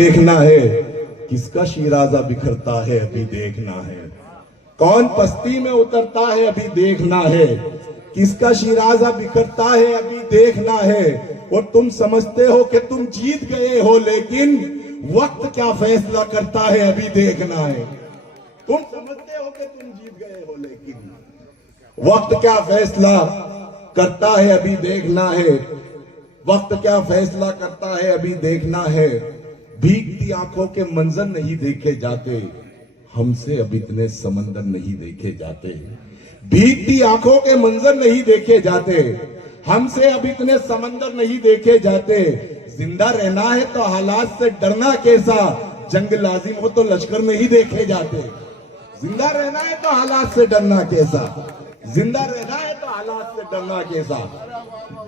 देखना है किसका शिराजा बिखरता है अभी देखना है, कौन पस्ती में उतरता है अभी देखना है, किसका शिराजा बिखरता है अभी देखना है। और तुम समझते हो कि तुम जीत गए हो, लेकिन वक्त क्या फैसला करता है अभी देखना है। तुम समझते हो कि तुम जीत गए हो, लेकिन वक्त क्या फैसला करता है अभी देखना है। वक्त क्या फैसला करता है अभी देखना है। भीगती आंखों के मंजर नहीं देखे जाते, हमसे अब इतने समंदर नहीं देखे जाते। भीगती आंखों के मंजर नहीं देखे जाते, हमसे अब इतने समंदर नहीं देखे जाते। जिंदा रहना है तो हालात से डरना कैसा, जंग लाजिम हो तो लश्कर नहीं देखे जाते। जिंदा रहना है तो हालात से डरना कैसा, जिंदा रहना है तो हालात से डरना कैसा,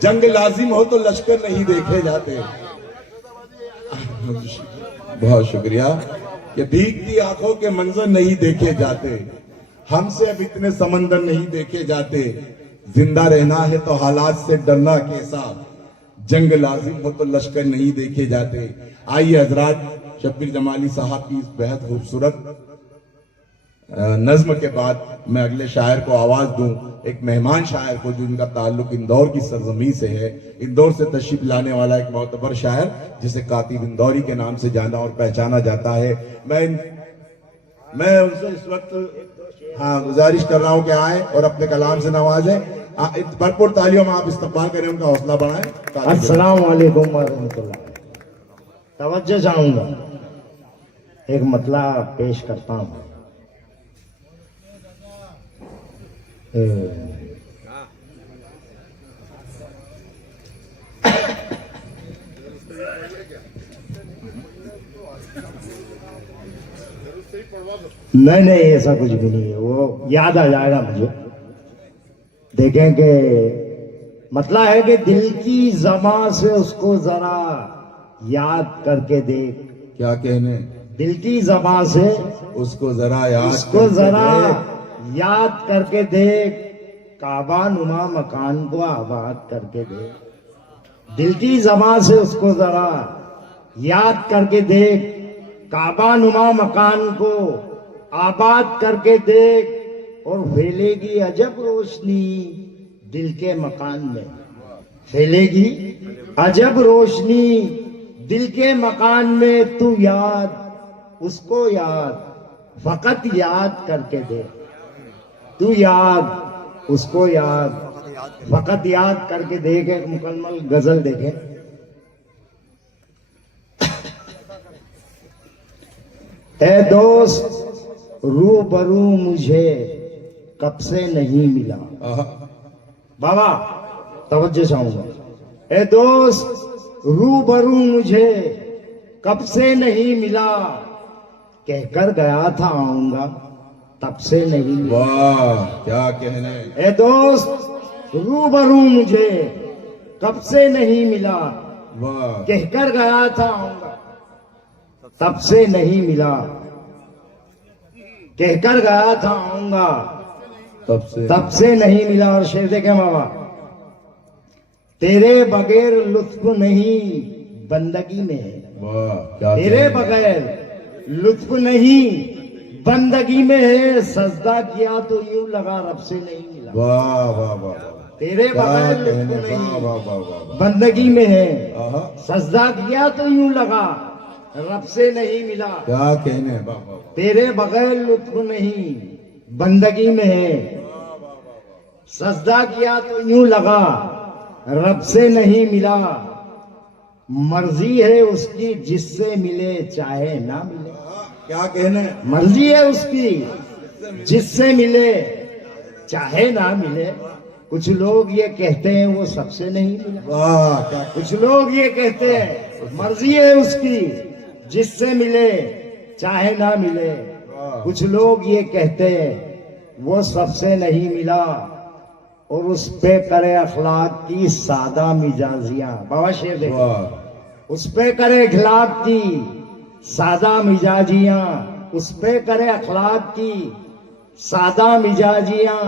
जंग लाजिम हो तो लश्कर नहीं देखे जाते। बहुत शुक्रिया। कि भीगती आंखों के मंजर नहीं देखे जाते, हमसे अब इतने समंदर नहीं देखे जाते। जिंदा रहना है तो हालात से डरना कैसा, जंग लाजिम हो तो लश्कर नहीं देखे जाते। आइए हजरात, शब्बीर जमाली साहब की इस बेहद खूबसूरत नज्म के बाद मैं अगले शायर को आवाज दूं, एक मेहमान शायर को जिनका ताल्लुक इंदौर की सरजमी से है। इंदौर से तशरीफ लाने वाला एक मोतबर शायर जिसे कातिब इंदौरी के नाम से जाना और पहचाना जाता है। मैं उनसे इस वक्त गुजारिश कर रहा हूं कि आए और अपने कलाम से नवाजें। भरपूर तालियों में आप इस्तकबाल करें, उनका हौसला बढ़ाएं। अस्सलाम वालेकुम वरहमतुल्लाह। तवज्जो चाहूंगा, एक मतला पेश करता हूं। नहीं ऐसा कुछ भी नहीं है, वो याद आ जाएगा मुझे। देखें कि मतलब है कि दिल की ज़बां से उसको जरा याद करके देख। क्या कहने? दिल की ज़बां से उसको जरा याद, उसको जरा याद करके देख, काबा नुमा मकान को आबाद करके देख। दिल की ज़बां से उसको जरा याद करके देख, काबा नुमा मकान को आबाद करके देख। और फैलेगी अजब रोशनी दिल के मकान में, फैलेगी अजब रोशनी दिल के मकान में। तू याद उसको याद फकत याद करके दे, तू याद उसको याद फकत याद करके देख। एक मुकम्मल गजल देखें। ए दोस्त रूबरू मुझे कब से नहीं मिला। बाबा तवज्जो चाहूंगा। ए दोस्त रूबरू मुझे कब से नहीं मिला, कहकर गया था आऊंगा तब से नहीं मिला। वाह क्या कहने। ए दोस्त रूबरू मुझे कब से नहीं मिला, वाह कहकर गया था आऊंगा तब से नहीं मिला, कहकर गया था आऊंगा तब से नहीं मिला। और शेर देखें बाबा। तेरे बगैर लुत्फ नहीं बंदगी में है, वाह क्या तेरे बगैर लुत्फ नहीं बंदगी में है। सजदा किया तो यूं लगा रब से नहीं मिला। वाह वाह वाह। तेरे बगैर लुत्फ नहीं बंदगी में है, सजदा किया तो यूं लगा रब से नहीं मिला। क्या कहने। वाह वाह। तेरे बगैर लुत्फ नहीं बंदगी में है, सजदा किया तो यूं लगा रब से नहीं मिला। मर्जी है उसकी जिससे मिले चाहे ना मिले। क्या कहने। मर्जी है उसकी जिससे मिले चाहे ना मिले। कुछ लोग ये कहते हैं वो सबसे नहीं मिला। वाह क्या। कुछ लोग ये कहते हैं मर्जी है उसकी जिससे मिले चाहे ना मिले। कुछ लोग ये कहते हैं वो सबसे नहीं मिला, और उस पे करे अखलाक की सादा मिजाजियां। बाबा शेर देखो। उस पे करे अखलाक की सादा मिजाजियां, उस पे करे अखलाक की सादा मिजाजियां।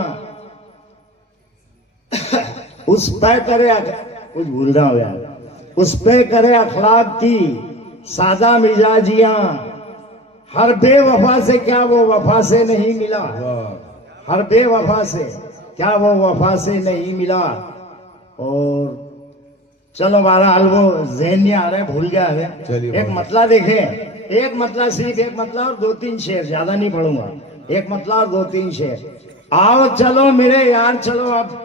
उस पे करे कुछ भूल रहा हूं यार। उस पे करे अखलाक की सादा मिजाजियां, हर बेवफा से क्या वो वफा से नहीं मिला, हर बेवफा से क्या वो वफा से नहीं मिला। और चलो बहरहाल वो ज़हन नहीं आ रहा है, भूल गया है। चलिए एक मतला देखे, एक मतला, सिर्फ एक मतला और 2-3 शेर, ज्यादा नहीं पढ़ूंगा। एक मतला और 2-3 शेर। आओ चलो मेरे यार चलो, अब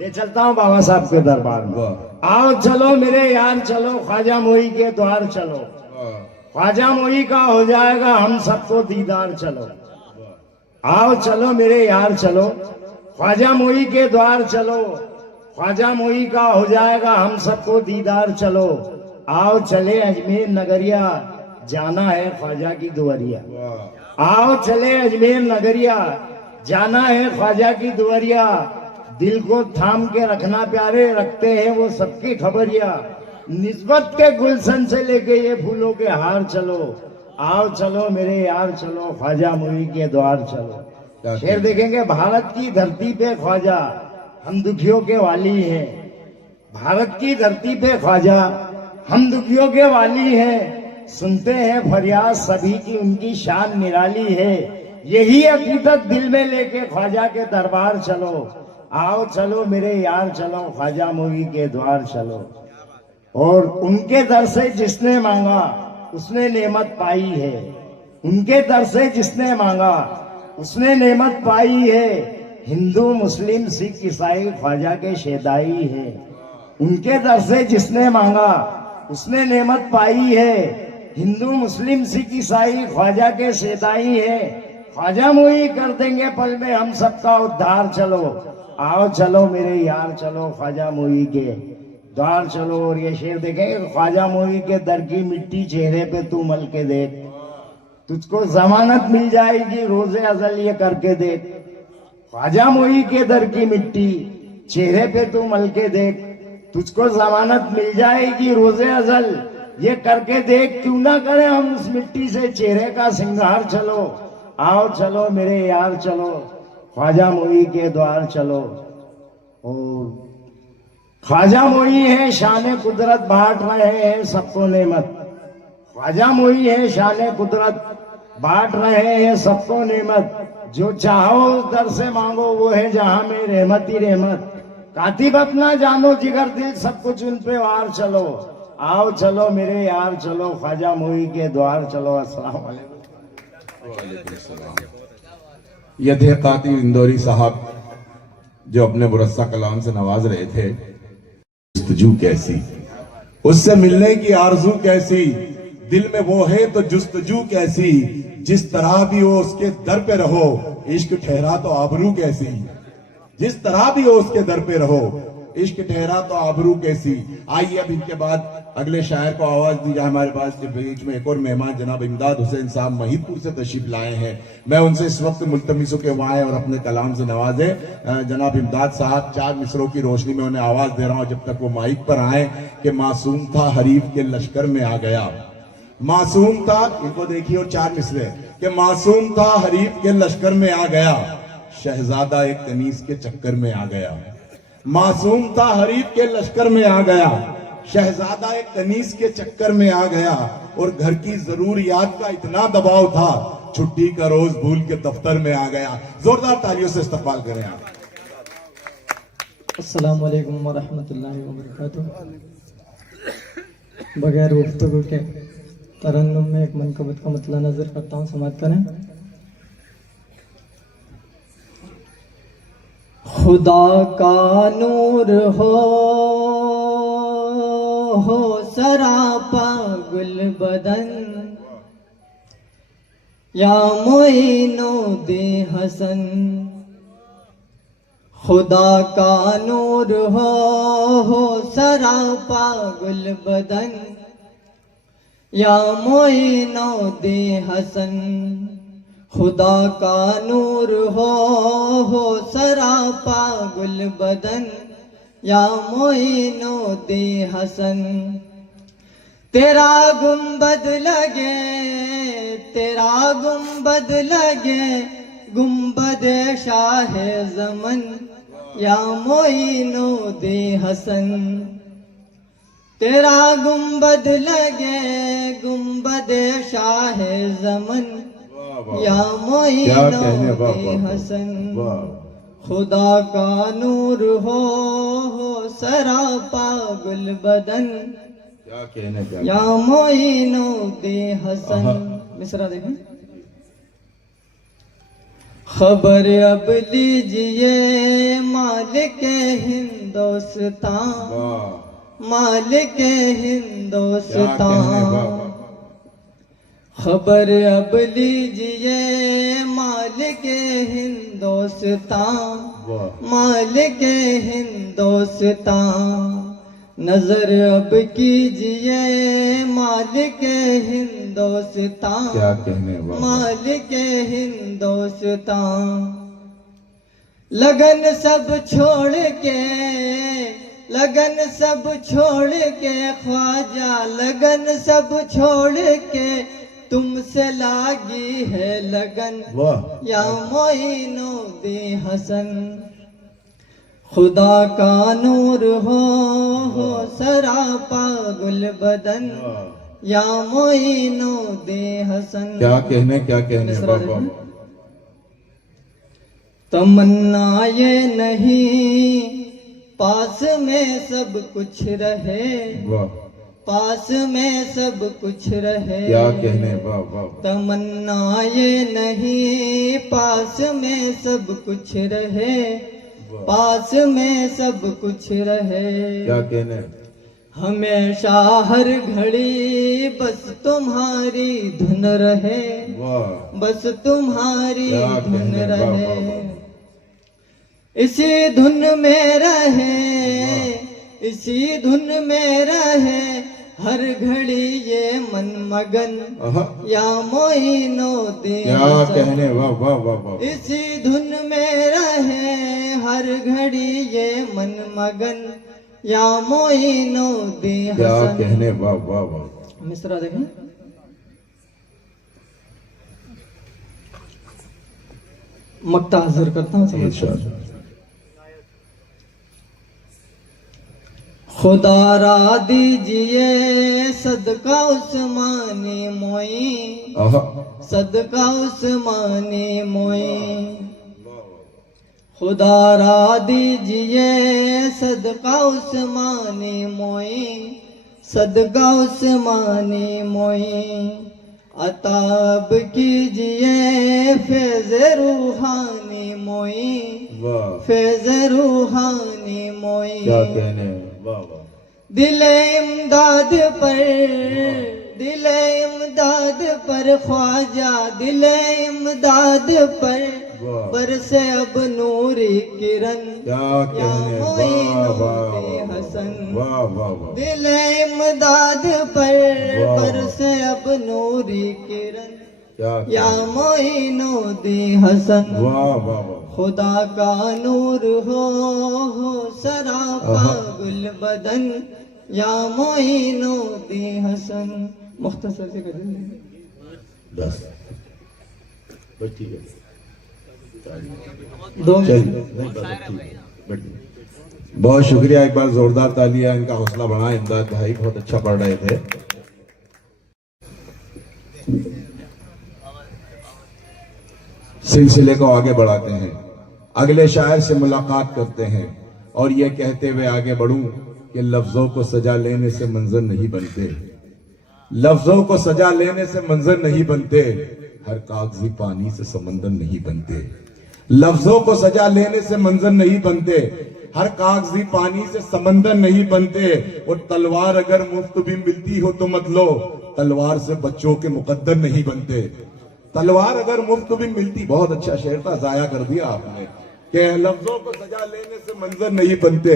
ले चलता हूँ बाबा साहब के दरबार में। आओ चलो मेरे यार चलो, ख्वाजा मोई के द्वार चलो, ख्वाजा मोई का हो जाएगा हम सबको दीदार चलो। आओ चलो मेरे यार चलो, ख्वाजा मोई के द्वार चलो, ख्वाजा मोई का हो जाएगा हम सबको दीदार चलो। आओ चले अजमेर नगरिया, जाना है ख्वाजा की दुआरिया। आओ चले अजमेर नगरिया, जाना है ख्वाजा की दुआरिया। दिल को थाम के रखना प्यारे, रखते हैं वो सबकी खबरिया। निस्बत के गुलशन से लेके ये फूलों के हार चलो। आओ चलो मेरे यार चलो, ख्वाजा मोई के द्वार चलो। शेर देखेंगे, भारत की धरती पे ख्वाजा हम दुखियों के वाली हैं। भारत की धरती पे ख्वाजा हम दुखियों के वाली हैं। सुनते हैं फरियाद सभी की, उनकी शान निराली है। यही हकीकत दिल में लेके ख्वाजा के दरबार चलो। आओ चलो मेरे यार चलो, ख्वाजा मोई के द्वार चलो। और उनके दर से जिसने मांगा उसने नेमत पाई है। उनके दर से जिसने मांगा उसने नेमत पाई है। हिंदू मुस्लिम सिख ईसाई ख्वाजा के शेदाई है। उनके दर से जिसने मांगा उसने नेमत पाई है। हिंदू मुस्लिम सिख ईसाई ख्वाजा के शेदाई है। ख्वाजा मोई कर देंगे पल में हम सबका उद्धार चलो। आओ चलो मेरे यार चलो, ख्वाजा मोई के द्वार चलो। और ये शेर देखेंगे, ख्वाजा मोई के दर की मिट्टी चेहरे पे तू मल के देख, तुझको जमानत मिल जाएगी रोजे अजल ये करके देख। ख्वाजा मोई के दर की मिट्टी चेहरे पे तू मल के देख, तुझको जमानत मिल जाएगी रोजे अजल ये करके देख। क्यों ना करें हम उस मिट्टी से चेहरे का सिंगार चलो। आओ चलो मेरे यार चलो, ख्वाजा मोई के द्वार चलो। और ख्वाजा मोई है शान कुदरत, बांट रहे हैं सबको नेमत। ख्वाजा मोई है शान कुदरत, बांट रहे हैं सबको नेमत। जो चाहो उस दर से मांगो, वो है जहां में रहमत ही रहमत। कातिब अपना जानो जिगर दिल, सब कुछ उन पे वार चलो। आओ चलो मेरे यार चलो, ख्वाजा मोई के द्वार चलो। अस्सलाम वालेकुम। ये थे कातिब इंदौरी साहब जो अपने बुरस्सा कलाम से नवाज रहे थे। जुस्तजू कैसी, उससे मिलने की आरजू कैसी, दिल में वो है तो जुस्तजू कैसी। जिस तरह भी हो उसके दर पे रहो, इश्क ठहरा तो आबरू कैसी। जिस तरह भी हो उसके दर पे रहो, इश्क ठहरा तो आबरू कैसी। आइए अब इनके बाद अगले शायर को आवाज दी जाए। हमारे पास के बीच में एक और मेहमान जनाब इमदाद हुसैन साहब महिदपुर से तशरीफ लाए हैं। मैं उनसे इस वक्त मुल्तमिस के वहाँ और अपने कलाम से नवाजे। जनाब इमदाद साहब, 4 मिसरों की रोशनी में उन्हें आवाज दे रहा हूँ जब तक वो माइक पर आए। कि मासूम था हरीफ के लश्कर में आ गया, मासूम था, इनको देखिए, और 4 मिसरे। कि मासूम था हरीफ के लश्कर में आ गया, शहजादा एक कनीज के चक्कर में आ गया। मासूम था हरीफ के लश्कर में आ गया, शहजादा एक कनीज के चक्कर में आ गया। और घर की जरूरियात का इतना दबाव था, छुट्टी का रोज भूल के दफ्तर में आ गया। जोरदार तालियों से इस्तकबाल करें आप। अस्सलाम वालेकुम वरहमतुल्लाहि वबरकातुहू। बगैर गुफ्तगू के तरन्नुम में एक मनकबत का मतला नजर करता हूँ, समात करें। खुदा का नूर हो सरापा गुल बदन, या मोइनो दे हसन। खुदा का नूर हो सरापा गुल बदन, या मोइनो दे हसन। खुदा का नूर हो सरापा गुल बदन, या मोइनो दे हसन। तेरा गुंबद लगे, तेरा गुंबद लगे, गुंबद शाह जमन, या मोइनो दे हसन। तेरा गुंबद लगे गुंबद शाह जमन वाह, वाह। या क्या कहने, वाह, वाह, मोइनो वाह। हसन वाह। खुदा का नूर हो सरापा गुल बदन क्या कहने, क्या या मोइनो दे हसन। आहा। मिसरा देखें। खबर अब लीजिए मालिक हिंदुस्तान वाह। मालिक क्या कहने, हिंदुस्तान। वाह, वाह। खबर अब लीजिए मालिक हिंदुस्तान वाह। मालिक हिंदुस्तान। नजर अब कीजिए मालिक हिंदुस्तान क्या कहने, वाह, वाह। मालिक हिंदुस्तान। लगन सब छोड़ के लगन सब छोड़ के ख्वाजा लगन सब छोड़ के तुमसे लागी है लगन वाह। या मोइनो दे हसन। खुदा का नूर हो सरापा गुल बदन वाह। या मोइनो दे हसन। क्या कहने, क्या कहने, मिसरा वाह, वाह। देखें। तमन्ना ये नहीं पास में सब कुछ रहे वाह। पास में सब कुछ रहे। क्या कहने, वाह, वाह। तमन्ना ये नहीं पास में सब कुछ रहे वाह। पास में सब कुछ रहे। क्या कहने, हमेशा हर घड़ी बस तुम्हारी धुन रहे वाह। बस तुम्हारी क्या धुन कहने, वाह, रहे। वाह, वाह। इसी धुन में रहे वाह। इसी धुन में रहे हर घड़ी ये मन मगन आहा। या मोइनो दे क्या हसन। कहने, वाह, वाह, वाह, वाह। इसी धुन में रहे हर घड़ी ये मन मगन या मोइनो दे क्या हसन। कहने, वाह, वाह, वाह। मिसरा देखें। मक्ता हाजिर करता हूँ समझ। इरशाद। खुदा रा दीजिए सदका उस्मानी मोई आहा। सदका उस्मानी मोई। खुदा रा दीजिए सदका उस्मानी मोई सदका उस्मानी मोई। अताब कीजिए फैज़ रूहानी मोई वाह। फैज़ रूहानी मोई। क्या कहने, वाह, वाह। दिले इमदाद पर ख्वाजा दिले इमदाद पर वाह। बरसे अब नूरी किरण क्या या कहने, वाह, मोइनो वाह, दे वाह, हसन। वाह, वाह, वाह। दिले इमदाद पर वाह। बरसे अब नूरी किरण क्या या कहने, मोइनो दे हसन। वाह, वाह, वाह। खुदा का नूर हो सरापा आहा। गुल बदन या मोइनो दे हसन। मुख्तसर से कर देंगे। बस बस ठीक है। 2 मिनट। चलिए, नहीं, बस अब ठीक है, बैठिए। बहुत शुक्रिया, एक बार जोरदार तालियां। इनका हौसला बढ़ाएं। इमदाद भाई बहुत अच्छा पढ़ रहे थे। सिलसिले को आगे बढ़ाते हैं, अगले शायर से मुलाकात करते हैं और ये कहते हुए आगे बढ़ूं कि लफ्जों को सजा लेने से मंजर नहीं बनते। लफ्जों को सजा लेने से मंजर नहीं बनते। हर कागजी पानी से समंदर नहीं बनते। लफ्जों को सजा लेने से मंजर नहीं बनते। हर कागजी पानी से समंदर नहीं बनते। और तलवार अगर मुफ्त भी मिलती हो तो मत लो, तलवार से बच्चों के मुकद्दर नहीं बनते। तलवार अगर मुफ्त भी मिलती, बहुत अच्छा शेर था, जाया कर दिया आपने, कि लफ्जों को सजा लेने से मंजर नहीं बनते।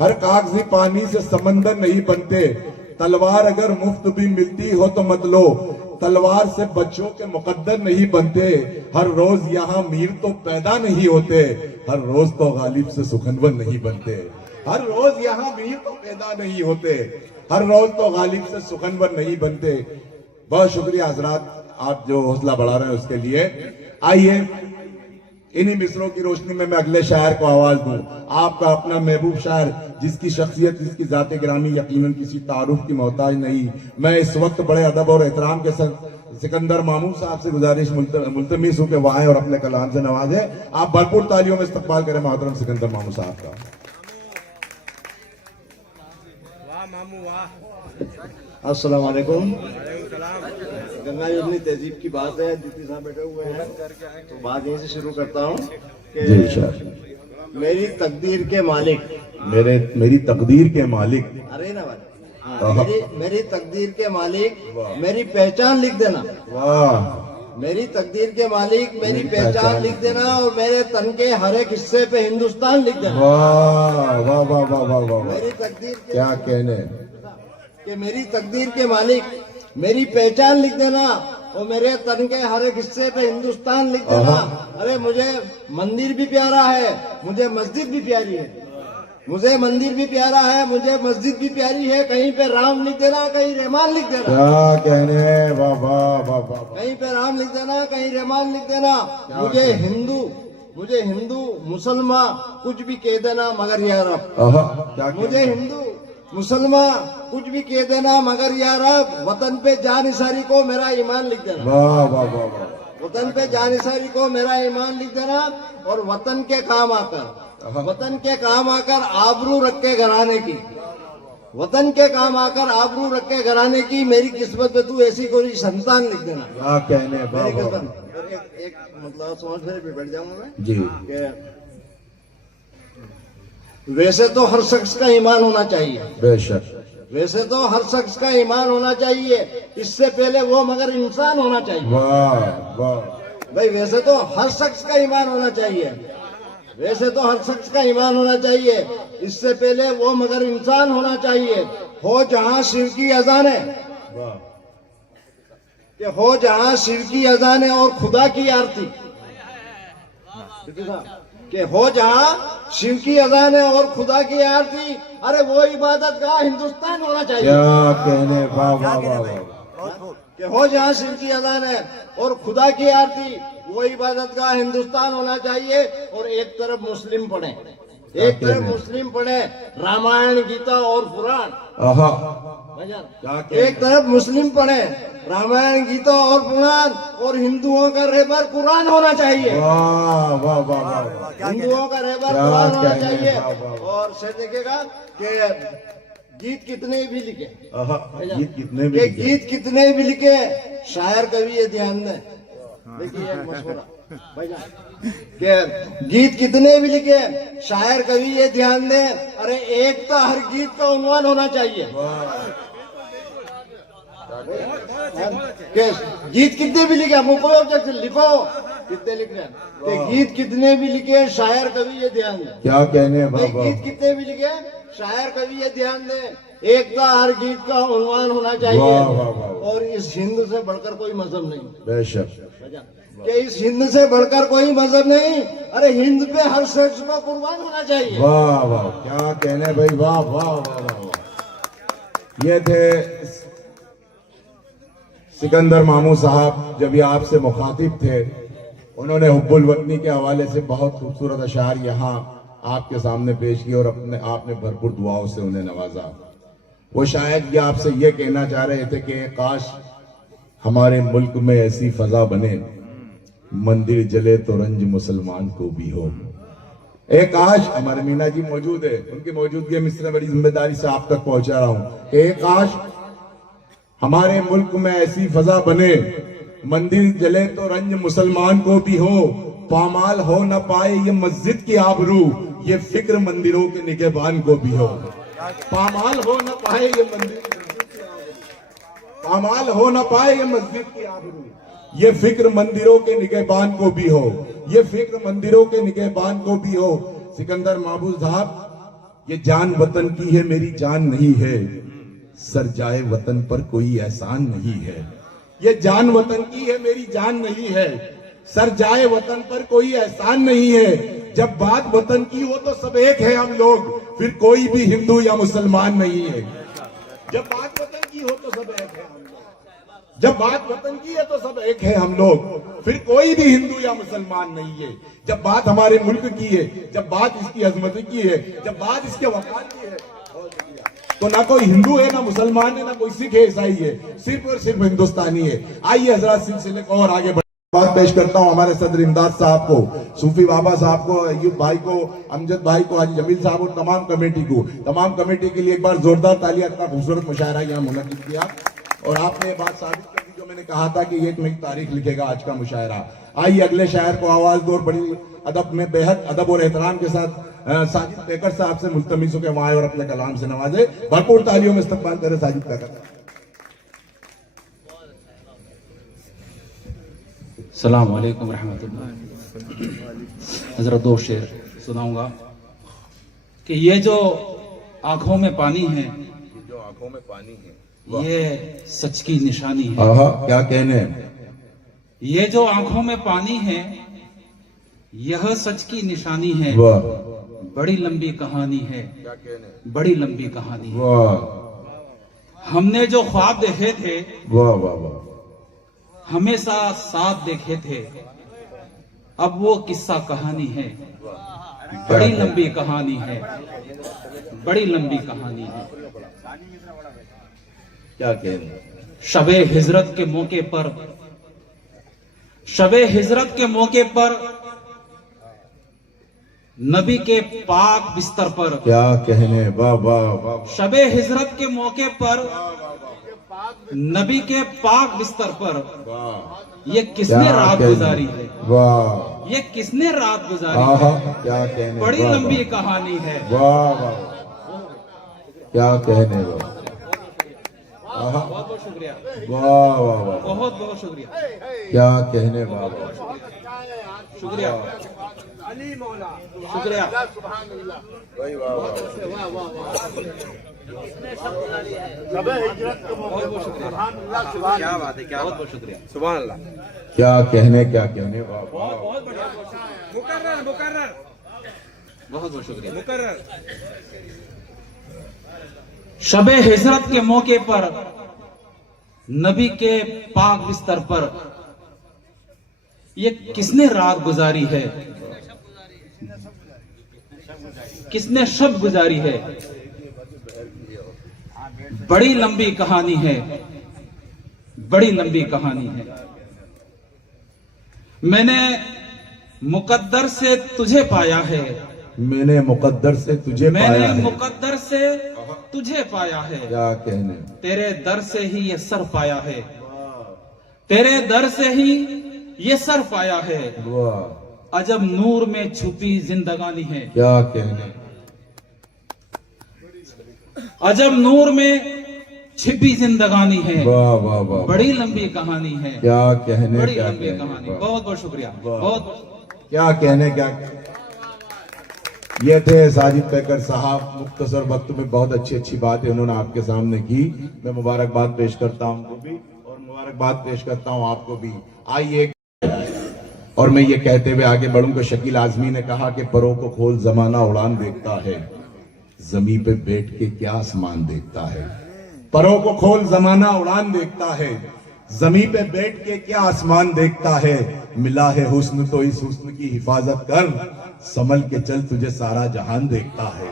हर कागजी पानी से समंदर नहीं बनते। तलवार अगर मुफ्त भी मिलती हो तो मत लो, तलवार से बच्चों के मुकद्दर नहीं बनते। हर रोज यहाँ मीर तो पैदा नहीं होते, हर रोज तो गालिब से सुखनवर नहीं बनते। हर रोज यहाँ मीर तो पैदा नहीं होते, हर रोज तो गालिब से सुखनवर नहीं बनते। बहुत शुक्रिया हजरात, आप जो हौसला बढ़ा रहे हैं उसके लिए। आइए इन्हीं मिसरों की रोशनी में मैं अगले शायर को आवाज दूं। आपका अपना महबूब शायर, जिसकी शख्सियत, जिसकी जाते गिरामी यकीनन किसी तारुफ की मोहताज नहीं। मैं इस वक्त बड़े अदब और एहतराम के साथ सिकंदर मामून साहब से गुजारिश मुल्तमिस हूं कि वह आए और अपने कलाम से नवाजे। आप भरपूर तालियों में इस्तकबाल करें मोहतरम सिकंदर मामून साहब का। अस्सलाम वालेकुम। गंगा यमुनी तहजीब की बात है, दीदी साहब बैठे हुए हैं, तो बात यहीं से शुरू करता हूँ कि मेरी तकदीर के मालिक, मेरी तकदीर के मालिक, अरे ना भाई, हाँ, मेरी तकदीर के मालिक मेरी पहचान लिख देना। वाह, मेरी तकदीर के मालिक मेरी पहचान लिख देना और मेरे तन के हर एक हिस्से पे हिंदुस्तान लिख देना। वाह वाह वाह वाह वाह वाह, मेरी तकदीर के, क्या कहने, कि मेरी तकदीर के मालिक मेरी पहचान लिख देना और मेरे तन के हर एक हिस्से पे हिंदुस्तान लिख देना। अरे मुझे मंदिर भी प्यारा है, मुझे मस्जिद भी प्यारी है, मुझे मंदिर भी प्यारा है, मुझे मस्जिद भी प्यारी है। कहीं पे राम लिख देना, कहीं रहमान लिख देना। क्या कहने, वाह वाह वाह वाह, कहीं पे राम लिख देना, कहीं रहमान लिख देना। मुझे हिंदू मुसलमान कुछ भी कह देना मगर यार अब, मुझे हिंदू मुसलमान कुछ भी कह देना मगर यार अब वतन पे जानिसारी को मेरा ईमान लिख देना। वाह वाह वाह वाह, वतन पे जानिसारी को मेरा ईमान लिख देना और वतन के काम आकर, वतन के काम आकर आबरू रख के घराने की, वतन के काम आकर आबरू रख के घराने की मेरी किस्मत पे तू ऐसी कोई संतान लिख देना। क्या कहने, वाह मेरी वाह, किस्मत एक मतलब समझ में बैठ जाऊंगा मैं जी। कि वैसे तो हर शख्स का ईमान होना चाहिए, बेशक, वैसे तो हर शख्स का ईमान होना चाहिए, इससे पहले वो मगर इंसान होना चाहिए। वाह वाह, भाई वैसे तो हर शख्स का ईमान होना चाहिए, वैसे तो हर शख्स का ईमान होना चाहिए, इससे पहले वो मगर इंसान होना चाहिए। हो जहां शिव की अजाने, वाह, कि हो जहां शिव की अजाने और खुदा की आरती, कि हो जहां शिव की अजान है और खुदा की आरती, अरे वो इबादत गाह हिंदुस्तान होना चाहिए। क्या कहने, वाह वाह वाह वाह, कि हो जहां शिव की अजान है और खुदा की आरती, वो इबादत गाह हिंदुस्तान होना चाहिए। और एक तरफ मुस्लिम पढ़े, एक तरफ मुस्लिम पढ़े रामायण गीता और पुराण, एक तरफ मुस्लिम पढ़े रामायण गीता और पुराण और हिंदुओं का रहबर कुरान होना चाहिए। वाह वाह वाह वाह, हिंदुओं का रहबर कुरान होना चाहिए। और से देखिएगा कि गीत कितने भी लिखे, गीत कितने भी, गीत कितने भी लिखे, शायर कवि ये ध्यान दें। देखिए एक मशवरा भाईजान, कि गीत कितने भी लिखे, शायर कवि ये ध्यान दें, अरे एकता हर गीत का उन्वान होना चाहिए। गीत कितने भी लिखे, हमको कोई ऑब्जेक्शन, लिखो कितने लिख रहे हैं, कि गीत कितने भी लिखे, शायर कवि ये ध्यान दें। क्या कहने, गीत कितने भी लिखे, शायर कवि ये ध्यान दें, एकता हर गीत का उन्वान होना चाहिए। और इस हिंद से बढ़कर कोई मजहब नहीं, बेशक, कि इस हिंद से बढ़कर कोई मजहब नहीं, अरे हिंद पे हर शख्स को कुर्बान होना चाहिए। वाह वाह, क्या कहने भाई, वाह वाह वाह वाह। ये थे सिकंदर मामू साहब, जब ये आपसे मुखातिब थे, उन्होंने हुब्बुल वतनी के हवाले से बहुत खूबसूरत अशार यहाँ आपके सामने पेश किए और अपने आपने भरपूर दुआओं से उन्हें नवाजा। वो शायद ये आपसे ये कहना चाह रहे थे कि काश हमारे मुल्क में ऐसी फजा बने, मंदिर जले तो रंज मुसलमान को भी हो। एक काश, हमारे मीना जी मौजूद है, उनकी मौजूदगी में इसलिए बड़ी जिम्मेदारी से आप तक पहुंचा रहा हूं। एक काश हमारे मुल्क में ऐसी फजा बने, मंदिर जले तो रंज मुसलमान को भी हो, पामाल हो न पाए ये मस्जिद की आबरू, ये फिक्र मंदिरों के निगहबान को भी हो। पामाल हो न पाए ये मंदिर, पामाल हो न पाए ये मस्जिद की आबरू, ये फिक्र मंदिरों के निगहबान को भी हो, ये फिक्र मंदिरों के निगहबान को भी हो। सिकंदर महबूब साहब, ये जान वतन की है, मेरी जान नहीं है, सर जाए वतन पर कोई एहसान नहीं है। ये जान वतन की है, मेरी जान नहीं है, सर जाए वतन पर कोई एहसान नहीं है। जब बात वतन की हो तो सब एक है हम लोग, फिर कोई भी हिंदू या मुसलमान नहीं है। जब बात वतन की हो तो सब एक है हम लोग। जब बात वतन की है तो सब एक है हम लोग, फिर कोई भी हिंदू या मुसलमान नहीं है। जब बात हमारे मुल्क की है, जब बात इसकी अजमत की है, जब बात इसके वकार की है, तो ना कोई हिंदू है, ना मुसलमान है, ना कोई सिख है, ईसाई है, सिर्फ और सिर्फ हिंदुस्तानी है। आइए हजरत सिलसिले को और आगे बात पेश करता हूं हमारे सदर इमदाद साहब को, सूफी बाबा साहब को, अयूब भाई को, अमजद भाई को, हाजी जमील साहब और तमाम कमेटी को, तमाम कमेटी के लिए एक बार जोरदार तालियां। इतना खूबसूरत मुशायरा यहाँ मुनक्किद किया और आपने ये बात साबित कर दी जो मैंने कहा था कि एक नई तारीख लिखेगा आज का मुशायरा। आइए अगले शायर को आवाज दो और बड़ी अदब में, बेहद अदब और एहतराम के साथ साजिद पेकर साहब से मुल्तमिस होकर वहां और अपने कलाम से नवाजे। भरपूर तालियों में इस्तकबाल करें साजिद पेकर। अस्सलाम वालेकुम रहमतुल्लाह। हजरत दो शेर सुनाऊंगा कि ये जो आंखों में पानी है, जो आंखों में पानी है, ये सच की निशानी है। आहा, क्या कहने। ये जो आंखों में पानी है, यह सच की निशानी है। वाह, बड़ी लंबी कहानी है, क्या कहने, बड़ी लंबी कहानी है। वाह हमने जो ख्वाब देखे थे, वाह वाह वाह, हमेशा साथ देखे थे, अब वो किस्सा कहानी है। बड़ी लंबी कहानी है, बड़ी लंबी कहानी है। क्या कहने। शबे हिजरत के मौके पर, शबे हिजरत के मौके पर, नबी के पाक बिस्तर पर, क्या कहने। वाह वाह वाह, शबे हिजरत के मौके पर, नबी के पाक बिस्तर पर, ये किसने रात गुजारी है, वाह, ये किसने रात गुजारी आहा, है। क्या कहने। बड़ी वाह, लंबी कहानी है। वाह वाह, क्या कहने। वाह, आहा, बहुत बहुत शुक्रिया, वाह वाह वाह, बहुत बहुत शुक्रिया, क्या कहने। वाह वाह, शुक्रिया, शुक्रिया। वही वाह वाह, क्या बात है, क्या बहुत बहुत शुक्रिया, सुभान अल्लाह। क्या कहने, क्या कहने। वाह वाह, बहुत बढ़िया, मुकर्रर मुकर्रर, बहुत बहुत शुक्रिया, मुकर्रर। शबे हिजरत के मौके पर, नबी के पाक बिस्तर पर, ये किसने रात गुजारी है, किसने शब गुजारी है। बड़ी लंबी कहानी है, बड़ी लंबी कहानी है। मैंने मुकद्दर से तुझे पाया है, मैंने मुकद्दर से तुझे पाया मैंने है। मुकद्दर से तुझे पाया है। क्या कहने। तेरे दर से ही ये सर पाया है, तेरे दर से ही ये सर पाया है। वाह, अजब नूर में छुपी जिंदगानी है, क्या कहने। अजब नूर में छिपी जिंदगानी है। वाह वाह वाह, बड़ी लंबी कहानी है, क्या कहने। बड़ी क्या लंबी कहने। कहानी। वाह, बहुत बहुत शुक्रिया, वाह। बहुत। क्या कहने। क्या ये थे साजिद पेकर साहब, मुख्तसर वक्त में बहुत अच्छी अच्छी बातें उन्होंने आपके सामने की। मैं मुबारकबाद पेश करता हूं उनको भी और मुबारकबाद पेश करता हूं आपको भी। आइए, और मैं ये कहते हुए आगे बढ़ूंगा। शकील आजमी ने कहा कि परों को खोल जमाना उड़ान देखता है, जमीन पे बैठ के क्या आसमान देखता है। परों को खोल जमाना उड़ान देखता है, जमीन पे बैठ के क्या आसमान देखता है। मिला है हुस्न तो इस हुस्न की हिफाजत कर, संभल के चल तुझे सारा जहान देखता है।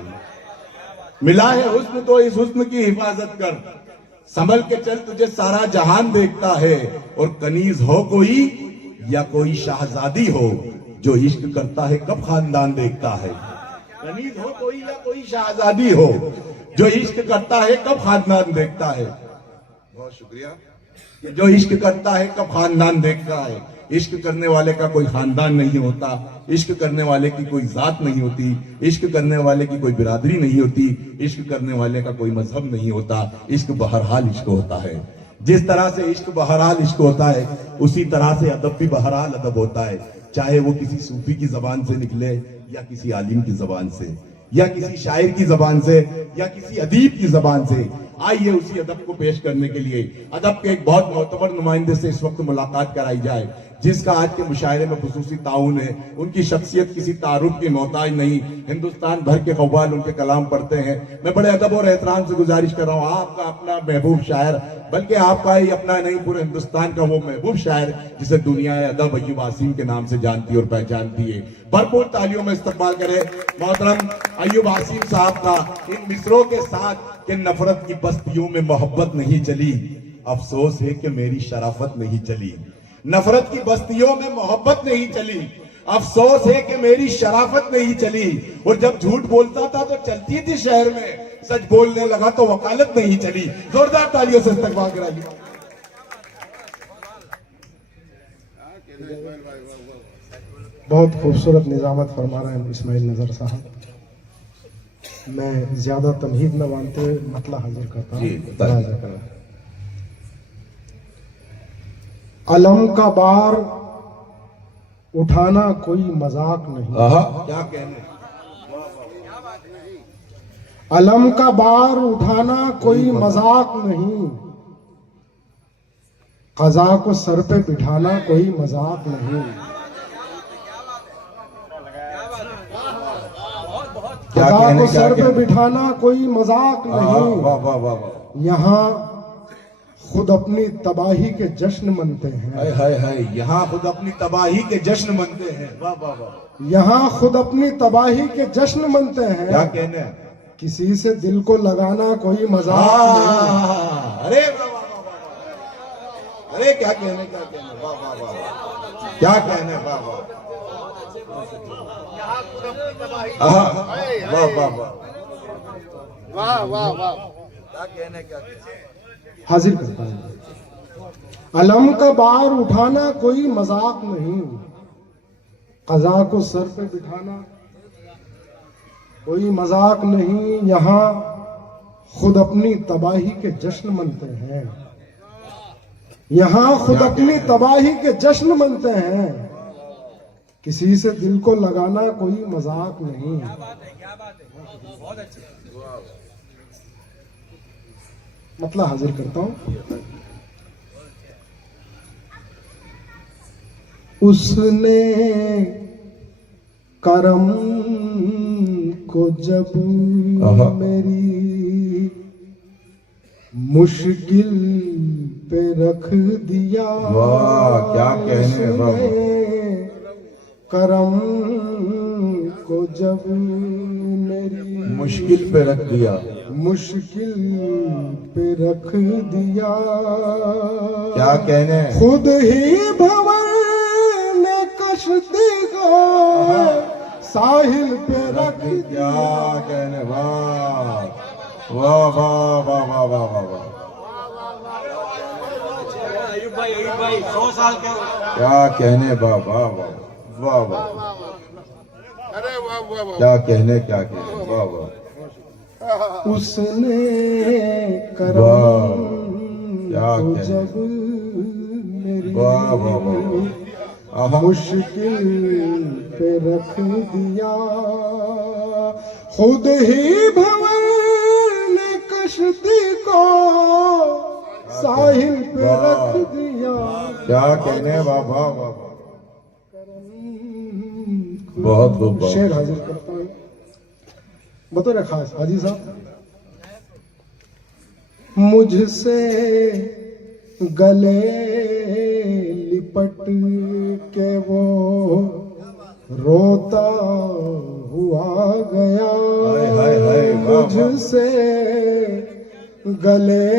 मिला है हुस्न तो इस हुस्न की हिफाजत कर, संभल के चल तुझे सारा जहान देखता है। और कनीज हो कोई या कोई शाहजादी हो, जो इश्क करता है कब खानदान देखता है। कनीज हो कोई या कोई शाहजादी हो, जो इश्क करता है कब खानदान देखता है। बहुत शुक्रिया। जो इश्क करता है कब खानदान देखता है। इश्क करने वाले का कोई खानदान नहीं होता, इश्क करने वाले की कोई जात नहीं होती, इश्क करने वाले की कोई बिरादरी नहीं होती, इश्क करने वाले का कोई मजहब नहीं होता। इश्क बहरहाल इश्क होता है। जिस तरह से इश्क बहरहाल इश्क होता है, उसी तरह से अदब भी बहरहाल अदब होता है। चाहे वो किसी सूफी की जबान से निकले या किसी आलिम की जबान से, या किसी शायर की जबान से, या किसी अदीब की जबान से। आइए उसी अदब को पेश करने के लिए अदब के एक बहुत मोतबर नुमाइंदे से इस वक्त मुलाकात कराई जाए, जिसका आज के मुशायरे में खुसूसी ताउन है। उनकी शख्सियत किसी तारुफ की मोहताज नहीं, हिंदुस्तान भर के कव्वाल उनके कलाम पढ़ते हैं। मैं बड़े अदब और एहतराम से गुजारिश कर रहा हूँ, आपका अपना महबूब शायर, बल्कि आपका ही अपना नहीं पूरे हिंदुस्तान का वो महबूब शायर जिसे दुनिया अदब अय्यूब आसिम के नाम से जानती और पहचानती है। भरपूर तालियों में इस्तकबाल करें मोहतरम अय्यूब आसिम साहब का इन मिसरों के साथ कि नफरत की बस्तियों में मोहब्बत नहीं चली, अफसोस है कि मेरी शराफत नहीं चली। नफरत की बस्तियों में मोहब्बत नहीं चली, अफसोस है कि मेरी शराफत नहीं चली। और जब झूठ बोलता था तो चलती थी शहर में, सच बोलने लगा तो वकालत नहीं चली। जोरदार तालियों से इस्तकबाल कराइए। बहुत खूबसूरत निजामत फरमा रहे हैं इस्माइल नजर साहब। मैं ज्यादा तमहीद न मानते हुए मतला हाजिर करता हूँ। अलम का बार उठाना कोई मजाक नहीं। क्या कहने, अलम का बार उठाना कोई मजाक नहीं, कज़ा को सर पे बिठाना कोई मजाक नहीं। कज़ा को सर पे बिठाना कोई मजाक नहीं। यहाँ खुद अपनी तबाही के जश्न मनते हैं। हाय हाय, यहाँ खुद अपनी तबाही के जश्न मनते हैं। वाह वाह वाह, यहाँ खुद अपनी तबाही के जश्न मनते हैं। क्या कहने, किसी से दिल को लगाना कोई मजाक नहीं। अरे वाह वाह वाह वाह, अरे क्या कहने, क्या कहने, वाह वाह वाह, क्या कहने, वाह वाह वाह वाह वाह, क्या कहने, क्या कहने। हाजिर करता है। अलम का बार उठाना कोई मजाक नहीं, कज़ा को सर पे बिठाना कोई मजाक नहीं। यहाँ खुद अपनी तबाही के जश्न मनते हैं। यहाँ खुद अपनी तबाही के जश्न मनते हैं। किसी से दिल को लगाना कोई मजाक नहीं। मतलब हाजिर करता हूं। उसने करम को जब मेरी मुश्किल पे रख दिया। वाह क्या कहने, वाह, करम को जब मेरी मुश्किल पे रख दिया, मुश्किल पे रख दिया। क्या कहने, खुद ही भंवर ने कश्ती को साहिल पे रख दिया। क्या कहने, वाह वाह वाह वाह वाह वाह वाह वाह, अय्यूब भाई 100 साल के क्या कहने, वाह वाह वाह वाह वाह, अरे वाह वाह वाह, क्या कहने, क्या कहने, वाह वाह, उसने करम वाह, क्या को कहने, जब मेरी वाह वाह वाह, आहा, मुश्किल पे रख दिया। खुद ही भंवर ने कश्ती को साहिल पे रख दिया। क्या कहने, वाह वाह वाह वाह, बहुत खूब, बहुत। शेर हाजिर करता हूँ बतौर खास हाजी साहब। मुझसे गले लिपट के वो रोता हुआ गया। हाय हाय हाय, वाह वाह, मुझसे गले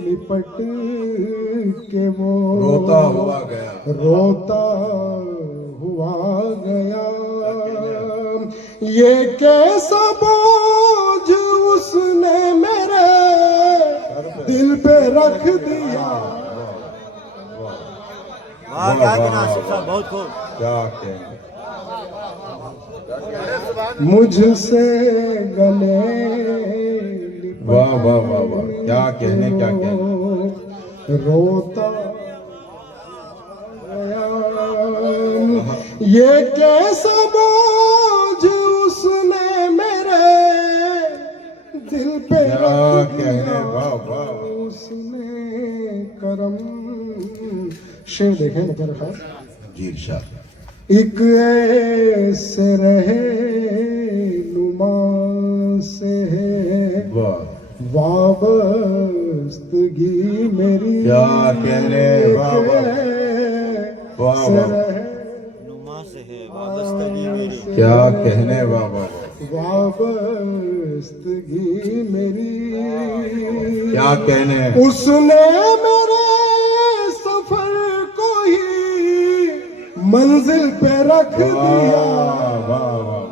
लिपट के वो रोता हुआ गया, रोता हुआ गया। ये कैसा बोझ उसने मेरे दिल पे रख दिया। वाह क्या कहना, बहुत खूब, क्या कहने, मुझसे गले वाह वाह वाह वाह, क्या कहने, क्या कहने, रोता गया। ये कैसा बोझ उसने मेरे दिल पे क्या रख कहने, दिया। वाह वाह, उसने करम शेर देखें मतलब खास। जी इरशाद। एक ऐसे रहे नुमा से है वाह वाबस्तगी मेरी, क्या कहने, वाह, वाह। वाह, वाह। क्या कहने, वाह वाह वाह। वाबस्तगी मेरी, क्या कहने, उसने मेरे सफर को ही मंजिल पे रख दिया। वाह वाह वाह।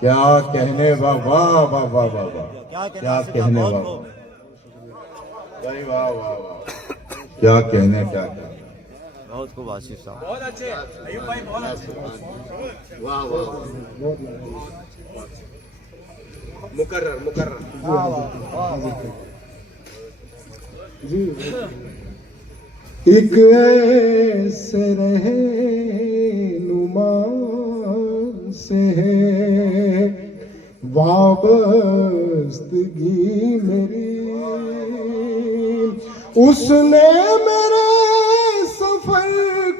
क्या कहने, वाह वाह वाह वाह वाह वाह। क्या कहने, वाह भाई, वाह वाह वाह। क्या कहने, क्या कहने। बहुत खूब आशीष साहब। जी एक ऐसे रहे नुमा से है वाबस्तगी मेरी, उसने मेरे सफर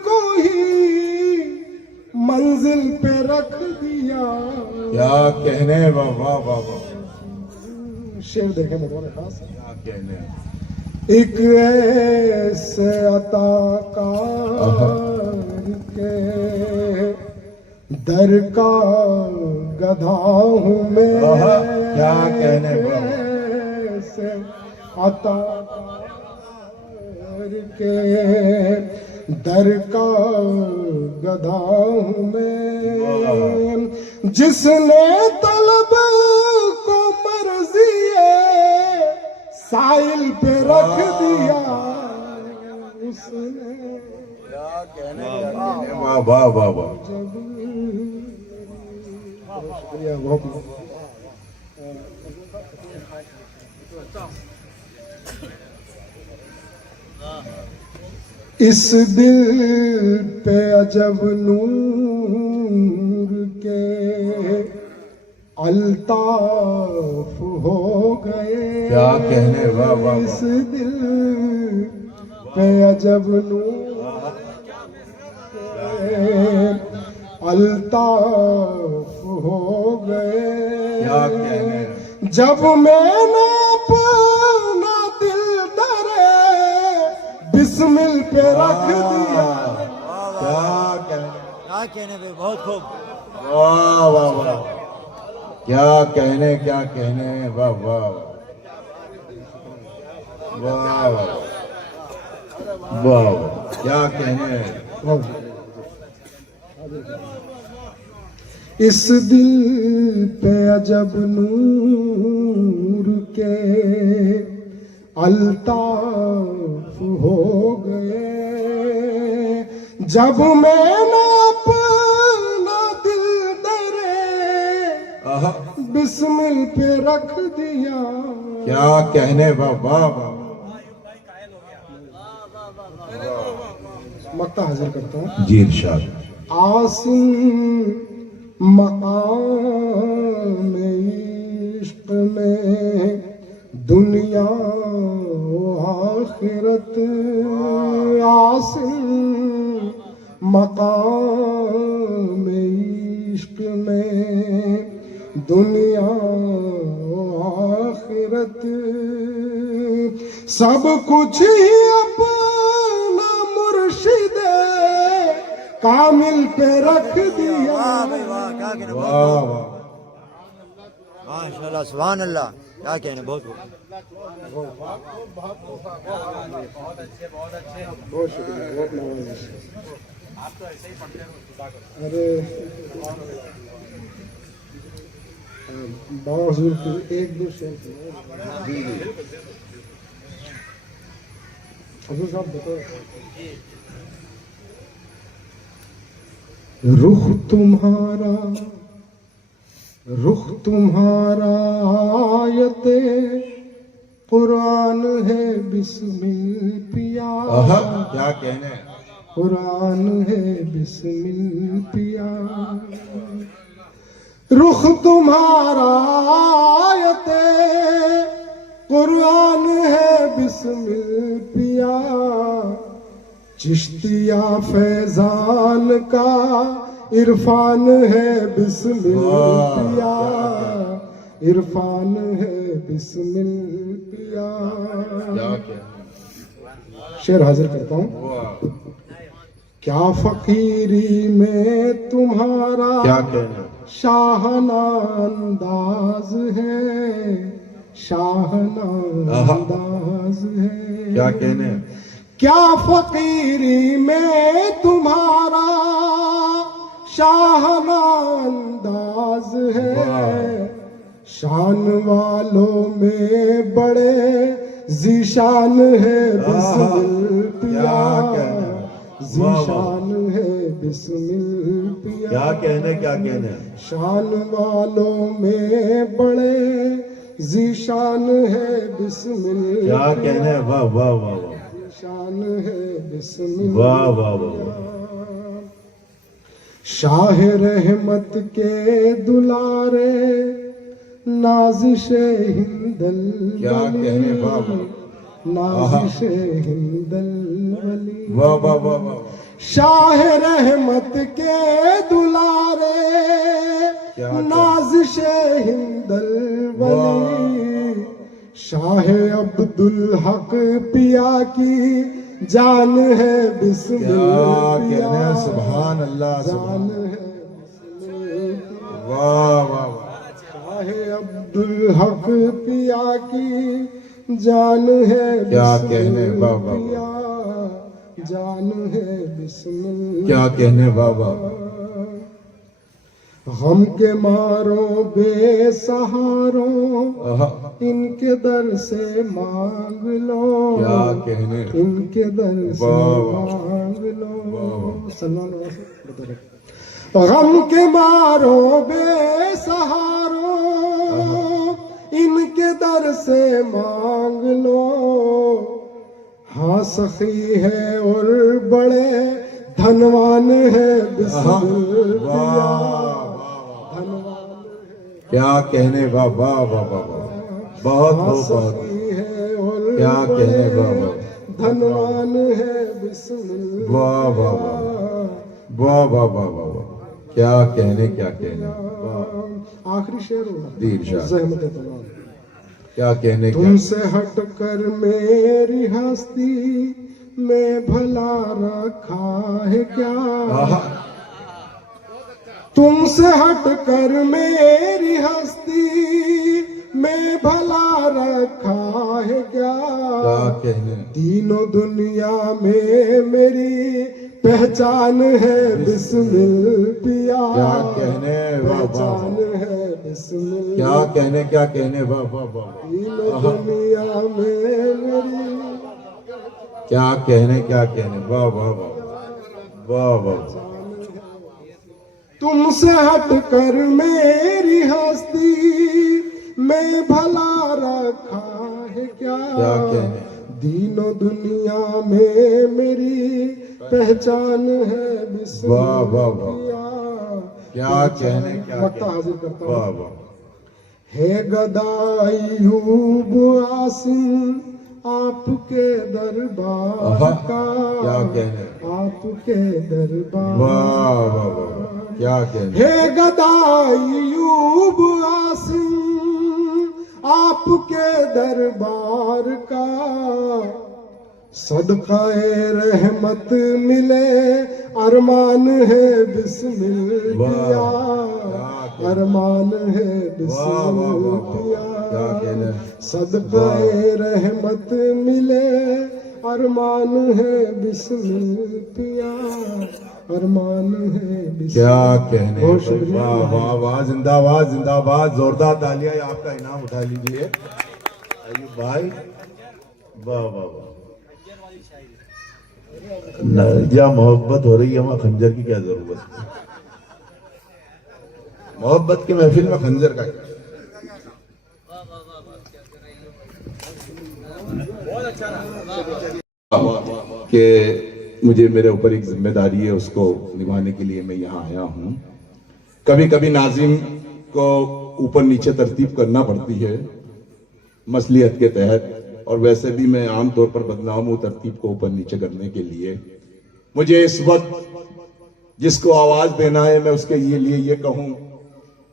को ही मंजिल पे रख दिया। क्या कहने, वाह वाह वाह वाह। शेर देखे मेरे खास। क्या कहने, एक ऐसे अताकार के दर का गधा हूँ मैं। क्या कहने, ऐसे अताकार के दर का गधा हूँ मैं, जिसने तलब को मर्जी साइल पे रख दिया उसने। क्या कहने, वाह वाह वाह वाह। शुक्रिया बहुत बहुत। इस दिल पे अजब नूर के अल्ताफ हो गए। क्या कहने, वाह वाह इस दिल पे अजब नूर के अल्ताफ हो गए। क्या कहने, जब मैंने अपना दिल दरे बिस्मिल पे रख दिया। क्या कहने, क्या कहने भाई, बहुत खूब। वाह वाह वाह। क्या कहने, क्या कहने, वाह वाह वाह वाह वाह। क्या कहने, इस दिल पे अजब नूर के अल्ताफ हो गए। जब मैंने अपना दिल दरे बिस्मिल पे रख दिया। क्या कहने, वाह वाह वाह। मक्ता हाजिर करता हूँ। जी इरशाद। आसिम मकाम इश्क में दुनिया आखिरत। आसिम मकाम इश्क में दुनिया आखिरत। सब कुछ ही अपना मुर्शिदे कामिल पे रख दिया। वाह भाई वाह, क्या कहने, वाह वाह। माशाल्लाह सुभान अल्लाह। क्या कहने, बहुत खूब। बहुत शुक्रिया, बहुत नवाज़िश। अरे बाबा हुजूर की एक दो शेर हुजूर साहब बताओ। रुख तुम्हारा आयते कुरान है बिस्मिल पिया। क्या कहने, कुरान है बिस्मिल पिया। रुख तुम्हारा आयते कुरान है बिस्मिल पिया। चिश्तिया फैजान का इरफान है बिस्मिल पिया, इरफान है बिस्मिल पिया। शेर हाजिर करता हूँ। क्या फकीरी में तुम्हारा क्या कहना, शाहना अंदाज है, शाहना अंदाज है। क्या कहने, क्या फकीरी में तुम्हारा शाहना अंदाज है, शान वालों में बड़े जीशान है बिस्मिल पिया, जीशान है बिस्मिल पिया। क्या कहने, क्या कहने, शान वालों में बड़े जीशान है बिस्मिल क्या कहने, वाह वाह वाह वाह, शान है बिस्मिल। वाह वाह वाह, शाह रहमत के दुलारे नाजिश हिंदल क्या कहने, वाह वाह, नाजिश हिंदल वली। वाह वाह वाह वाह, शाह रहमत के दुलारे क्या नाजिश हिंदल वली। शाह अब्दुल हक पिया की जान है बिस्मिल क्या पिया, कहने, सुभान अल्लाह, जान सुभान, है बिस्मिल पिया। वाह वाह वाह, शाह अब्दुल हक पिया की जान है क्या बिस्मिल कहने, वाह वाह वाह, पिया, जान है बिस्मिल। क्या कहने, वाह वाह, गम के मारो बेसहारों आहा, इनके दर से मांग लो, क्या कहने, इनके दर से वाह, मांग लो। सल्लल्लाहु अलैहि वसल्लम। गम के मारो बेसहारों इनके दर से मांग लो, हाँ सखी है और बड़े धनवान है बिस्मिल पिया, धनवान है। क्या कहने, वाह वाह वाह वाह वाह, बहुत हाँ बहुत बहुत, सखी है और क्या कहने, वाह वाह, धनवान है बिस्मिल वाह वाह वाह, वाह वाह वाह वाह वाह, क्या कहने, क्या कहने, आखिरी शेर होगा जी, इरशाद। ज़हमत तमाम। क्या कहने, क्या, तुमसे हट कर मेरी हस्ती में भला रखा है क्या, आहा, तुमसे हट कर मेरी हस्ती में भला रखा है क्या। क्या कहने, तीनों दुनिया में मेरी पहचान है बिस्मिल पिया, क्या कहने, वाह वाह पहचान वाह, है बिस्मिल। क्या कहने, क्या कहने, वाह वाह वाह, तीनों दुनिया में मेरी क्या कहने, क्या कहने, वाह वाह वाह, वाह वाह, तुमसे हट कर मेरी हस्ती में भला रखा है क्या, क्या कहने, दीनों दुनिया में मेरी पहचान है बिस्मिल वाह वाह वाह, पिया। क्या कहने, क्या वक्ता कहने, हाजिर करता वाह हूँ। वाह, है गदायूब आसिम आपके दरबार आहा, का, क्या कहने, आपके दरबार। वाह वाह वाह, क्या कहने, हे गदायूब आसिम आपके दरबार का, सदकाए रहमत मिले अरमान है बिस्मिल पिया, अरमान है बिस्मिल पिया। सदकाए रहमत मिले अरमान है बिस्मिल पिया, अरमान है बिस्मिल। क्या कहने, बहुत शुक्रिया। वाह वाह वाह, जिंदाबाद जिंदाबाद, जोरदार तालियां, ये आपका इनाम उठा लीजिए अयूब भाई, वाह वाह वाह। जहाँ मोहब्बत हो रही है वहाँ खंजर की क्या जरूरत है, मोहब्बत की महफिल में खंजर का क्या? कि मुझे मेरे ऊपर एक जिम्मेदारी है, उसको निभाने के लिए मैं यहाँ आया हूँ। कभी कभी नाजिम को ऊपर नीचे तरतीब करना पड़ती है मसलियत के तहत, और वैसे भी मैं आमतौर पर बदनाम हूँ तरतीब को ऊपर नीचे करने के लिए। मुझे इस वक्त जिसको आवाज देना है मैं उसके लिए ये कहूं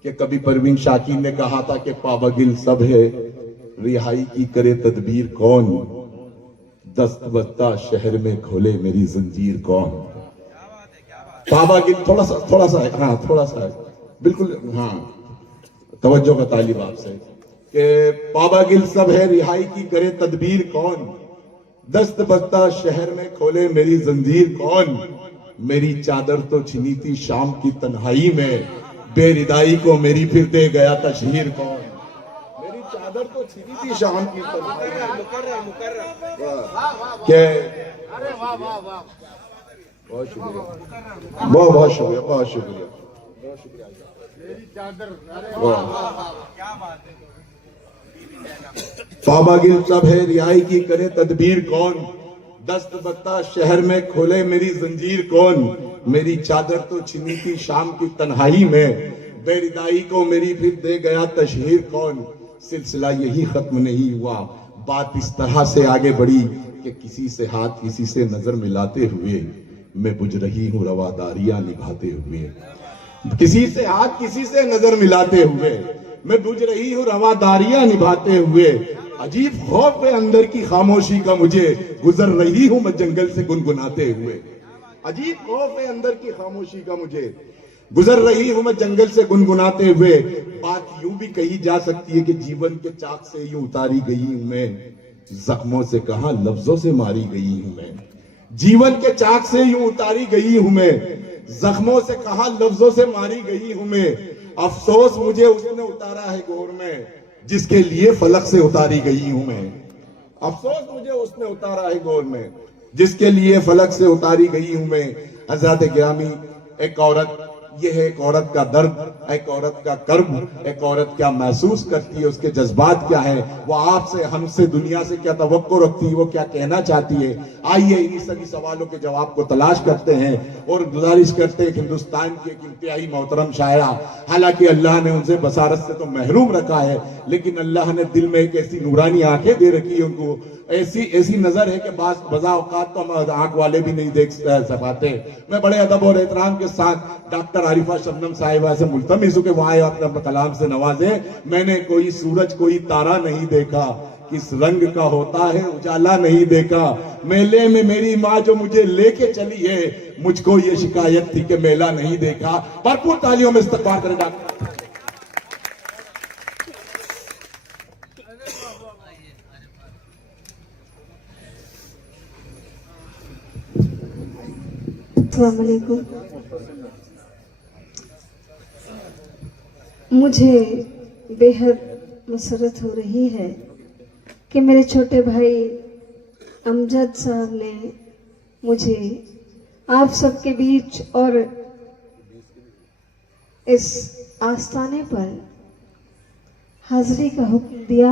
कि कभी परवीन शाकिर ने कहा था कि पावागिल सब है, रिहाई की करे तदबीर कौन, दस्त बस्ता शहर में खोले मेरी जंजीर कौन। पावागिल थोड़ा सा बिल्कुल, तवज्जो का तालिब आपसे कि पावागिल सब है, रिहाई की करे तदबीर कौन, दस्त बस्ता शहर में खोले मेरी जंजीर कौन। मेरी चादर तो छिनी थी शाम की तन्हाई में, बेरिदाई को मेरी फिर दे गया तशहीर कौन। मेरी चादर तो छिनी थी शाम की तन्हाई में। बहुत शुक्रिया, बहुत शुक्रिया, बहुत शुक्रिया, बहुत शुक्रिया। पावागिल सब है, रिहाई की करे तदबीर कौन, दस्त बत्ता शहर में खोले मेरी जंजीर कौन। मेरी चादर तो छिनी थी शाम की तन्हाई में, बेरिदाई को मेरी फिर दे गया तशहीर कौन। सिलसिला यही खत्म नहीं हुआ, बात इस तरह से आगे बढ़ी कि किसी से हाथ किसी से नजर मिलाते हुए मैं बुझ रही हूँ रवादारियां निभाते हुए। किसी से हाथ किसी से नजर मिलाते हुए मैं बुझ रही हूँ रवादारियां निभाते हुए। अजीब खौफ है अंदर की खामोशी का मुझे, गुजर रही हूं मैं जंगल से गुनगुनाते हुए। अजीब खौफ है अंदर की खामोशी का मुझे, गुजर रही हूं मैं जंगल से गुनगुनाते हुए। बात यूं भी कही जा सकती है कि जीवन के चाक से यूं उतारी गई हूं मैं, जख्मों से कहा लफ्जों से मारी गई हूं मैं। जीवन के चाक से यूं उतारी गई हूं मैं, जख्मों से कहा लफ्जों से मारी गई हूं मैं। अफसोस मुझे उसने उतारा है गोर में, जिसके लिए फलक से उतारी गई हूं मैं। अफसोस मुझे उसने उतारा है गोर में, जिसके लिए फलक से उतारी गई हूं मैं। हजरत गिरामी, एक औरत, यह है एक औरत का दर्द, एक औरत का कर्ब, एक औरत क्या महसूस करती है, उसके जज्बात क्या है, वो आपसे हमसे दुनिया से क्या तवक्को रखती है, वो क्या कहना चाहती है। आइए इन्हीं सभी सवालों के जवाब को तलाश करते हैं और गुजारिश करते हैं हिंदुस्तान की एक इंतहाई मोहतरम शायरा, हालांकि अल्लाह ने उनसे बसारत से तो महरूम रखा है, लेकिन अल्लाह ने दिल में एक ऐसी नूरानी आंखें दे रखी है उनको, ऐसी नजर है कि बजा औकात तो हम आंख वाले भी नहीं देख पाते। मैं बड़े अदब और एहतराम के साथ डॉक्टर आरिफा शबनम साहिबा से मुल्तमिस हूं कि वहां अपने कलाम से नवाजे। मैंने कोई सूरज कोई तारा नहीं देखा, किस रंग का होता है उजाला नहीं देखा। मेले में मेरी माँ जो मुझे लेके चली है, मुझको ये शिकायत थी कि मेला नहीं देखा। भरपूर तालियों में इस्तकबाल करें डॉक्टर। अस्सलाम वालेकुम। मुझे बेहद मसरत हो रही है कि मेरे छोटे भाई अमजद साहब ने मुझे आप सबके बीच और इस आस्थाने पर हाजिरी का हुक्म दिया।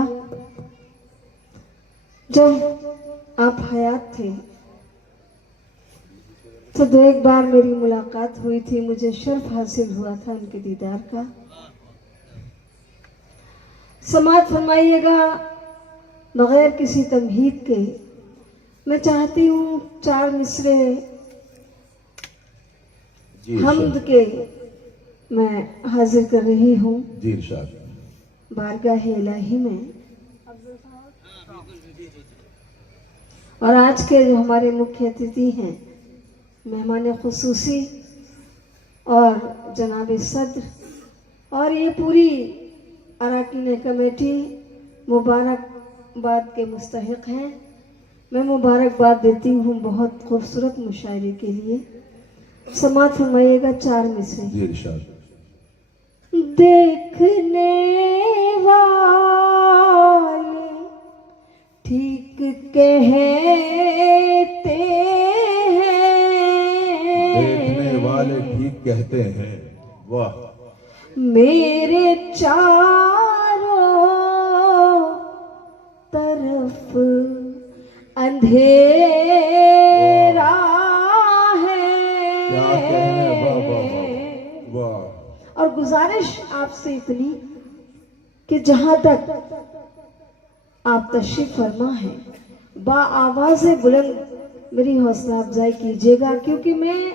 जब आप हयात थे तो 2-1 बार मेरी मुलाकात हुई थी, मुझे शर्फ हासिल हुआ था उनके दीदार का। समाअत फरमाइएगा बगैर किसी तमहीद के। मैं चाहती हूँ 4 मिसरे हम्द के मैं हाजिर कर रही हूँ बारगाह इलाही में। और आज के जो हमारे मुख्य अतिथि हैं, मेहमान खुसूसी और जनाब सद्र और ये पूरी अराकीन कमेटी मुबारकबाद के मुस्तहिक हैं। मैं मुबारकबाद देती हूँ बहुत खूबसूरत मुशायरे के लिए। समाअत फरमाइएगा 4 मिसरे। देखने वाले ठीक कहते वाले ठीक कहते हैं, वाह। मेरे चारों तरफ अंधेरा है। क्या कहने, वाह वाह वाह। और गुजारिश आपसे इतनी कि जहां तक आप तशरीफ फरमा है, बा आवाज़ बुलंद मेरी हौसला अफजाई कीजिएगा, क्योंकि मैं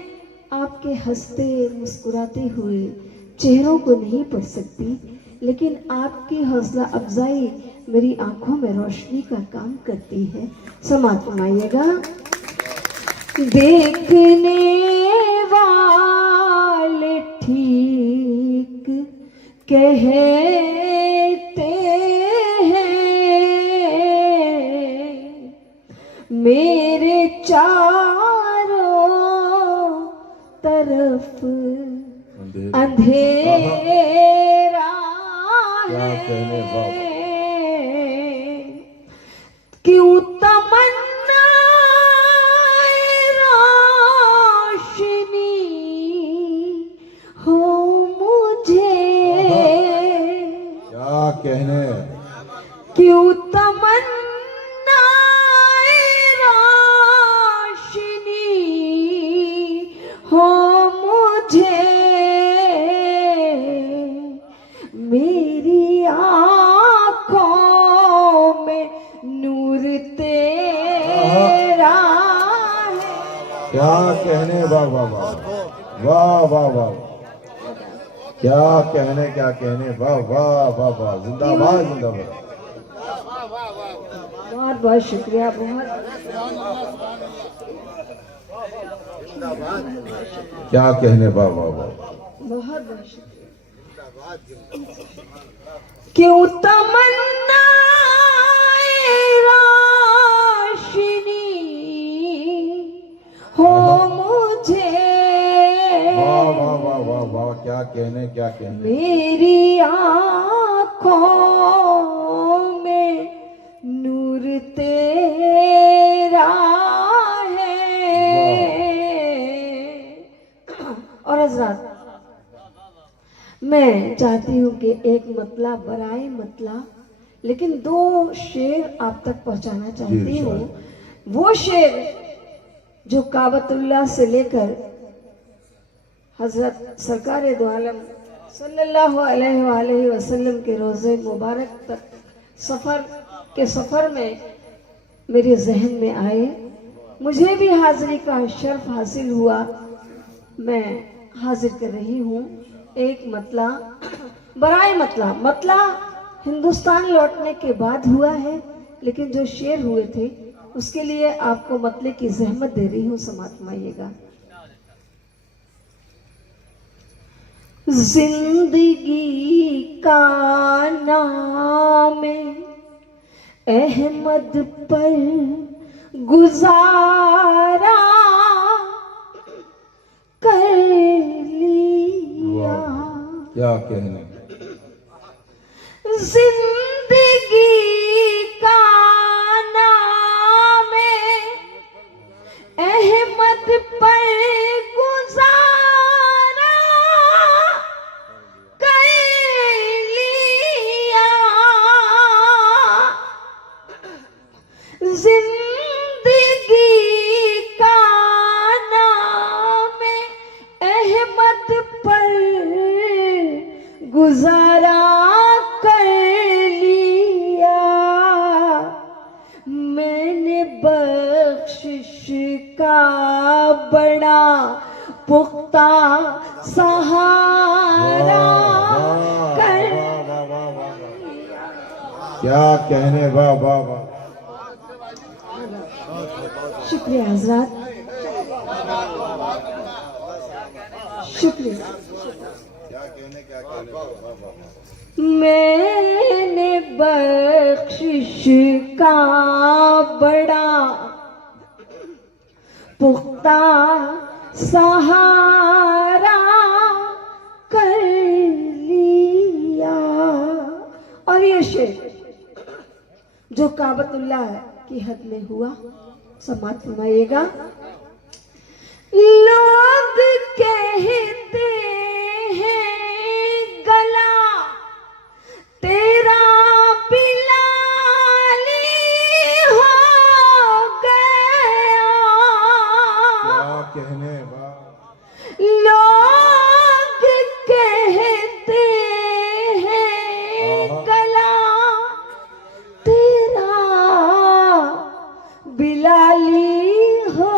आपके हंसते मुस्कुराते हुए चेहरों को नहीं पढ़ सकती, लेकिन आपकी हौसला अफजाई मेरी आंखों में रोशनी का काम करती है। समाप्त फरमाइएगा। देखने वाले ठीक कहते हैं, मेरे चारों तरफ अंधेरा है, क्यों तमन्ना रोशनी हो मुझे, क्या कहने, क्यों तमन्ना रोशनी हो मुझे, मेरी आँखों में नूर तेरा है। क्या कहने, वाह वाह वाह वाह वाह वाह, क्या कहने, क्या कहने, वाह वाह वाह वाह, जिंदाबाद जिंदाबाद। बहुत बहुत शुक्रिया। बहुत क्या कहने, वाह वाह वाह। बहुत बहुत शुक्रिया। क्यों तमन्ना रोशनी हो मुझे, वाह वाह वाह वाह वाह, क्या कहने, क्या कहने, मेरी आँखों में नूर तेरा है। और हजरात, मैं चाहती हूँ कि एक मतला बराए मतला, लेकिन 2 शेर आप तक पहुंचाना चाहती हूँ। वो शेर जो काबतुल्लाह से लेकर हजरत सरकार दो आलम सल्लल्लाहु अलैहि वसल्लम के रोज़े मुबारक तक सफ़र में मेरे जहन में आए। मुझे भी हाजिरी का शर्फ हासिल हुआ, मैं हाजिर कर रही हूँ एक मतला बराए मतला। मतला हिंदुस्तान लौटने के बाद हुआ है, लेकिन जो शेर हुए थे उसके लिए आपको मतले की जहमत दे रही हूँ। समाप्त फरमाइएगा। जिंदगी का नाम अहमद पर गुजारा कर लिया, क्या कहने, जिंदगी का नाम अहमद पर गुजारा कर लिया, जिंदगी का नाम अहमद पर गुजारा कर लिया, मैंने बख्शिश का बड़ा पुख्ता सहारा कर लिया। क्या कहने, वाह वाह वाह। शुक्रिया हजरात, शुक्रिया। मैंने बख्शिश का बड़ा पुख्ता सहारा कर लिया। और ये शेर जो काबतुल्लाह की हद में हुआ, समाप्त फरमाइएगा। लोग कहते हैं गला तेरा बिलाली हो गया, क्या कहने, वाह। लोग कहते हैं गला तेरा बिलाली हो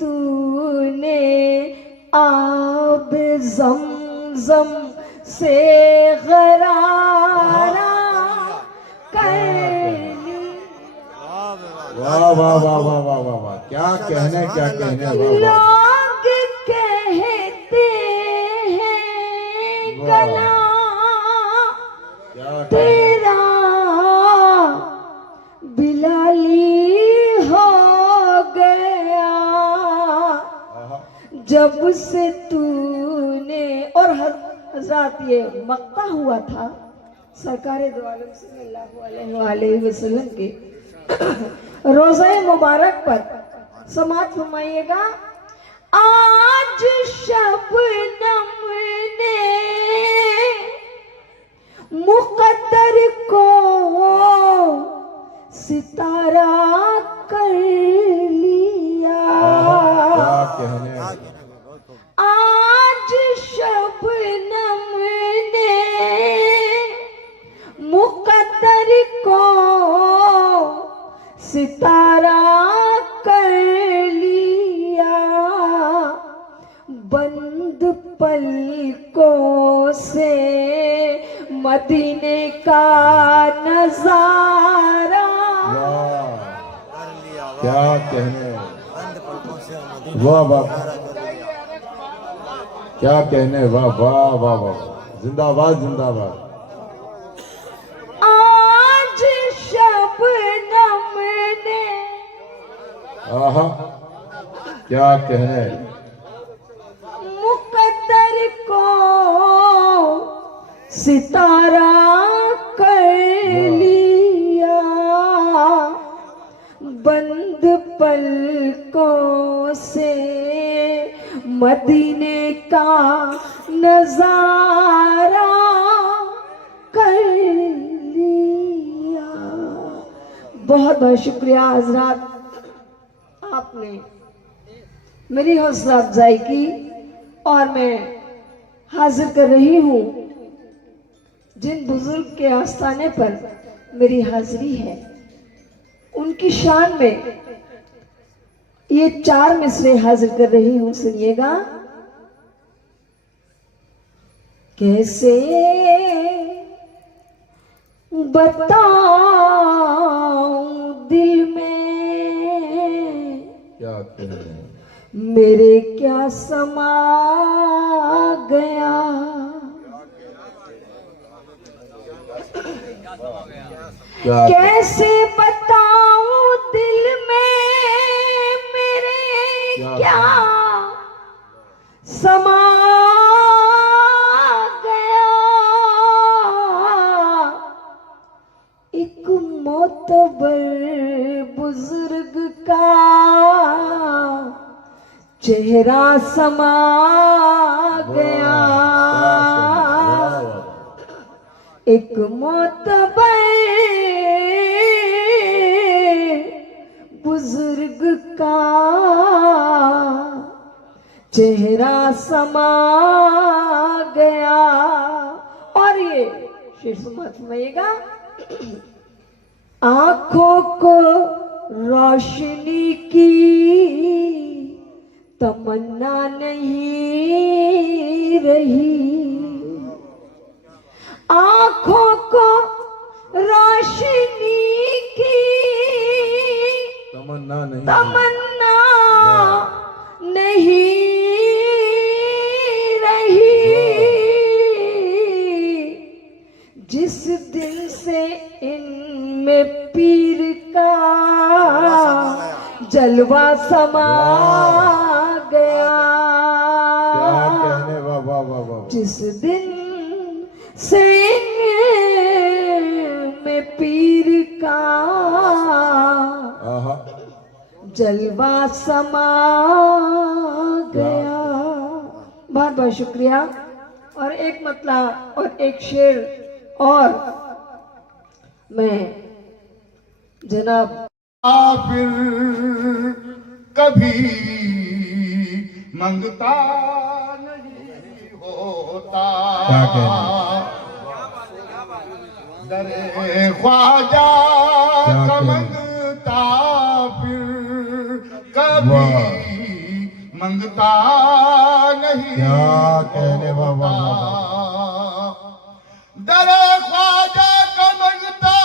तूने आब ज़मज़म से गरारा कर वाह वाह वाह वाह वाह वाह वाह, क्या कहने क्या कहने, वाह वाह लोग कहते हैं गला क्या तेरा बिलाली हो गया जब से तूने। और हजरत ये मक्ता हुआ था सरकार दो आलम सल्लल्लाहु अलैहि वसल्लम के रोज़ा मुबारक पर। समात फरमाइएगा। आज शबनम ने मुकद्दर को सितारा कर लिया। क्या कहने, आज शबनम ने मुकद्दर को सितारा कर लिया। बंद पलकों से मदीने का नजारा। क्या कहने, वाह वाह, क्या कहने, वाह वाह वाह वाह, जिंदाबाद जिंदाबाद। आज शबनम ने आहा, क्या कहने, मुकद्दर को सितारा कर लिया। बंद पलकों से मदीने का नजारा कर लिया। बहुत बहुत शुक्रिया हजरात, आपने मेरी हौसला अफजाई की और मैं हाजिर कर रही हूँ जिन बुजुर्ग के आस्थाने पर मेरी हाजिरी है उनकी शान में ये 4 मिसरे हाजिर कर रही हूँ। सुनिएगा। कैसे बताऊं दिल में क्या कहने, मेरे क्या समा गया। क्या कैसे बताऊं दिल में मेरे क्या समा गया। एक मोतबर बुजुर्ग का चेहरा समा गया। एक मोतबर बुजुर्ग का चेहरा समा गया। और ये शेर समझिएगा। आंखों को रोशनी की तमन्ना नहीं रही। आंखों को रोशनी की तमन्ना नहीं, तमन्ना नहीं रही। जिस दिन से इनमें पीर का जलवा समा गया। क्या कहने, वाह वाह वाह वाह, जिस दिन से में पीर का आहा, जलवा समा गया। बहुत बहुत शुक्रिया। और एक मतला और एक शेर और मैं जनाब फिर कभी मंगता नहीं होता। क्या कहने, दरे ख्वाजा क्या का कहने, मंगता फिर कभी मंगता नहीं क्या कहने बाबा दरे ख्वाजा का मंगता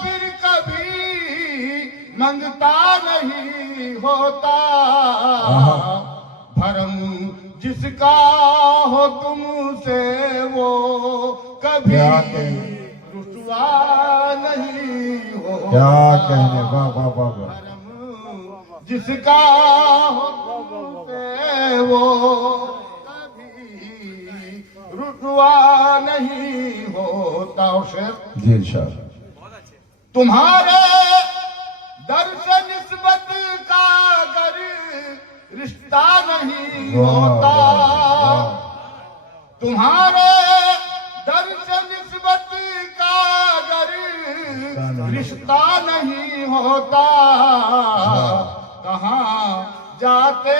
फिर कभी मंगता नहीं होता भरम जिसका हो तुमसे वो कभी रुसवा नहीं होता क्या कहने बाबा भरम जिसका हो तुमसे वो कभी रुसवा नहीं होता। और शेर जी इरशाद तुम्हारे दर से निस्बत का अगर रिश्ता नहीं होता तुम्हारे दर से निस्बत का अगर रिश्ता नहीं होता कहाँ जाते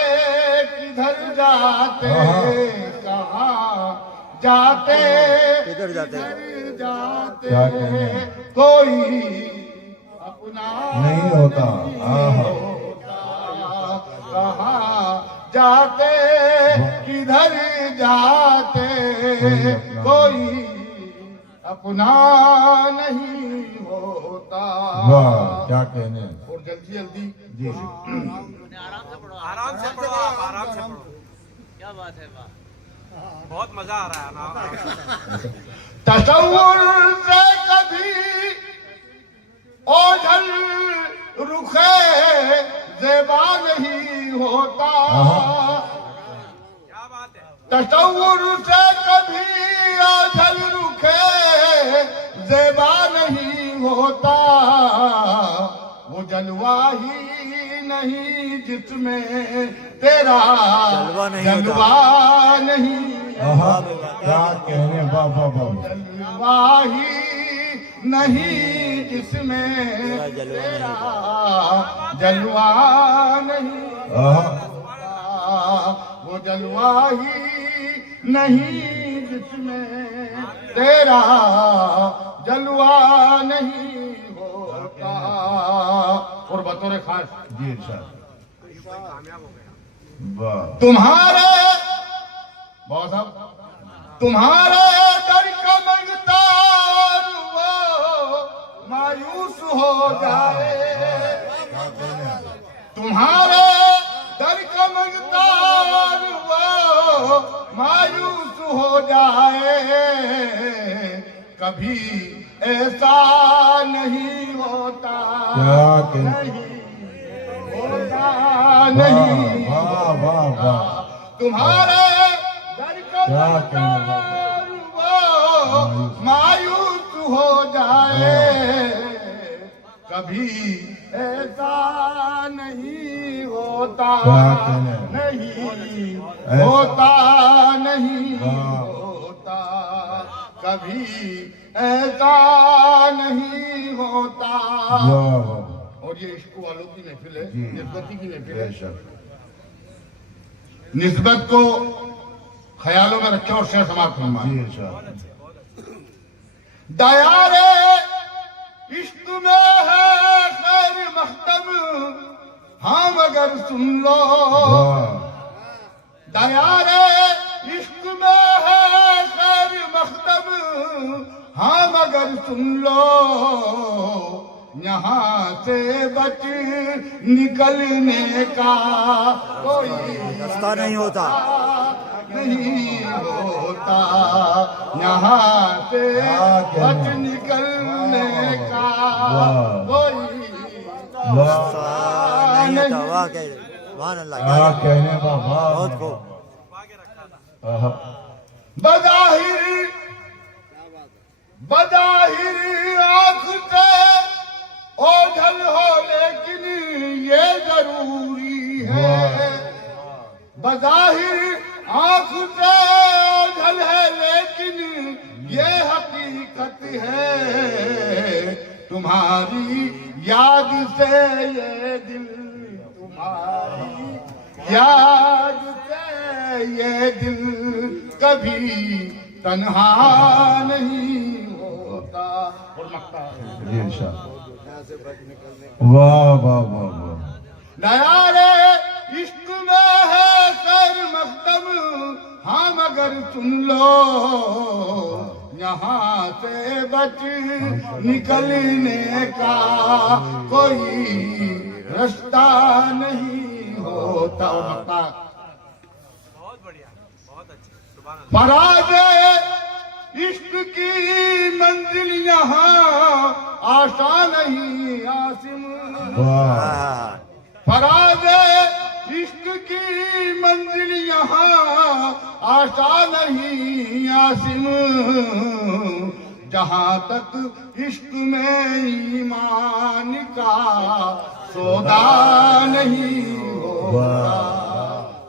किधर जाते कहाँ जाते किधर जाते? किधर जाते क्या कहने हैं? कोई अपना नहीं होता कहाँ जाते किधर जाते कोई अपना नहीं होता। वाह क्या कहने हैं? और जल्दी जल्दी जी आराम से पढ़ो आप, आराम से पढ़ो। क्या बात है, वाह, बहुत मजा आ रहा है ना। तसव्वुर से कभी ओझल रुखे ज़ेबा नहीं होता क्या बात है। तसव्वुर से कभी ओझल रुखे ज़ेबा नहीं होता वो जलवा ही नहीं जिसमें तेरा जलवा नहीं होता। जलवा नहीं क्या कहने बाबा जलवा ही नहीं जिसमें तेरा जलवा नहीं वो जलवा ही नहीं जिसमें तेरा जलवा नहीं होता। और बतौर खास जी इरशाद वाह तुम्हारे बहुत साहब तुम्हारे डर का मंगता वो मायूस हो जाए तुम्हारे डर का मंगता वो मायूस हो जाए कभी ऐसा नहीं होता क्या कहने नहीं होता नहीं वाह वाह वाह तुम्हारे घर का क्या दरबार वो मायूस हो जाए कभी ऐसा नहीं होता क्या कहने? नहीं ऐसा? होता नहीं वाह। होता कभी ऐसा नहीं होता। वाह वाह और ये इश्क वालों की महफिल है जी। निस्बती की महफिल है। बेशक निस्बत को ख्यालों में रखें और शेर समाप्त जी फरमाएं। इरशाद दयारे इश्क में है खैर मख्तब हाँ मगर सुन लो वाह दयारे इश्क में है खैर मख्तब हाँ मगर सुन लो यहाँ से बच निकलने का कोई रास्ता नहीं होता। नहीं होता यहाँ से बच निकलने का कोई रास्ता नहीं होता। वाह कह सुभान अल्लाह। क्या कहने बाबा बहुत खूब। बज़ाहिर आँख से ओझल हो लेकिन ये जरूरी है बज़ाहिर आँख से ओझल है लेकिन ये हकीकत है तुम्हारी याद से ये दिल तुम्हारी याद से ये दिल कभी तन्हा नहीं होता। और मक्ता जी इरशाद वाह वाह वाह वाह दयारे इश्क में है सुन लो, यहाँ से बच निकलने का कोई रास्ता नहीं होता। बहुत बढ़िया, बहुत अच्छे, सुभान अल्लाह। फराज इश्क की मंजिल यहाँ आसान नहीं आसिम, फराज इश्क की मंजिल यहाँ आसान नहीं आसिम, जहाँ तक इश्क में ईमान का सौदा नहीं होता,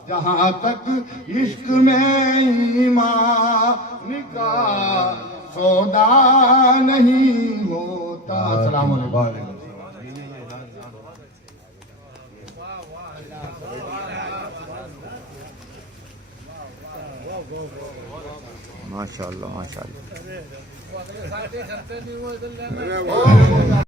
जहाँ तक इश्क में ईमान का सौदा नहीं होता। अस्सलाम वालेकुम। माशाअल्लाह माशाअल्लाह।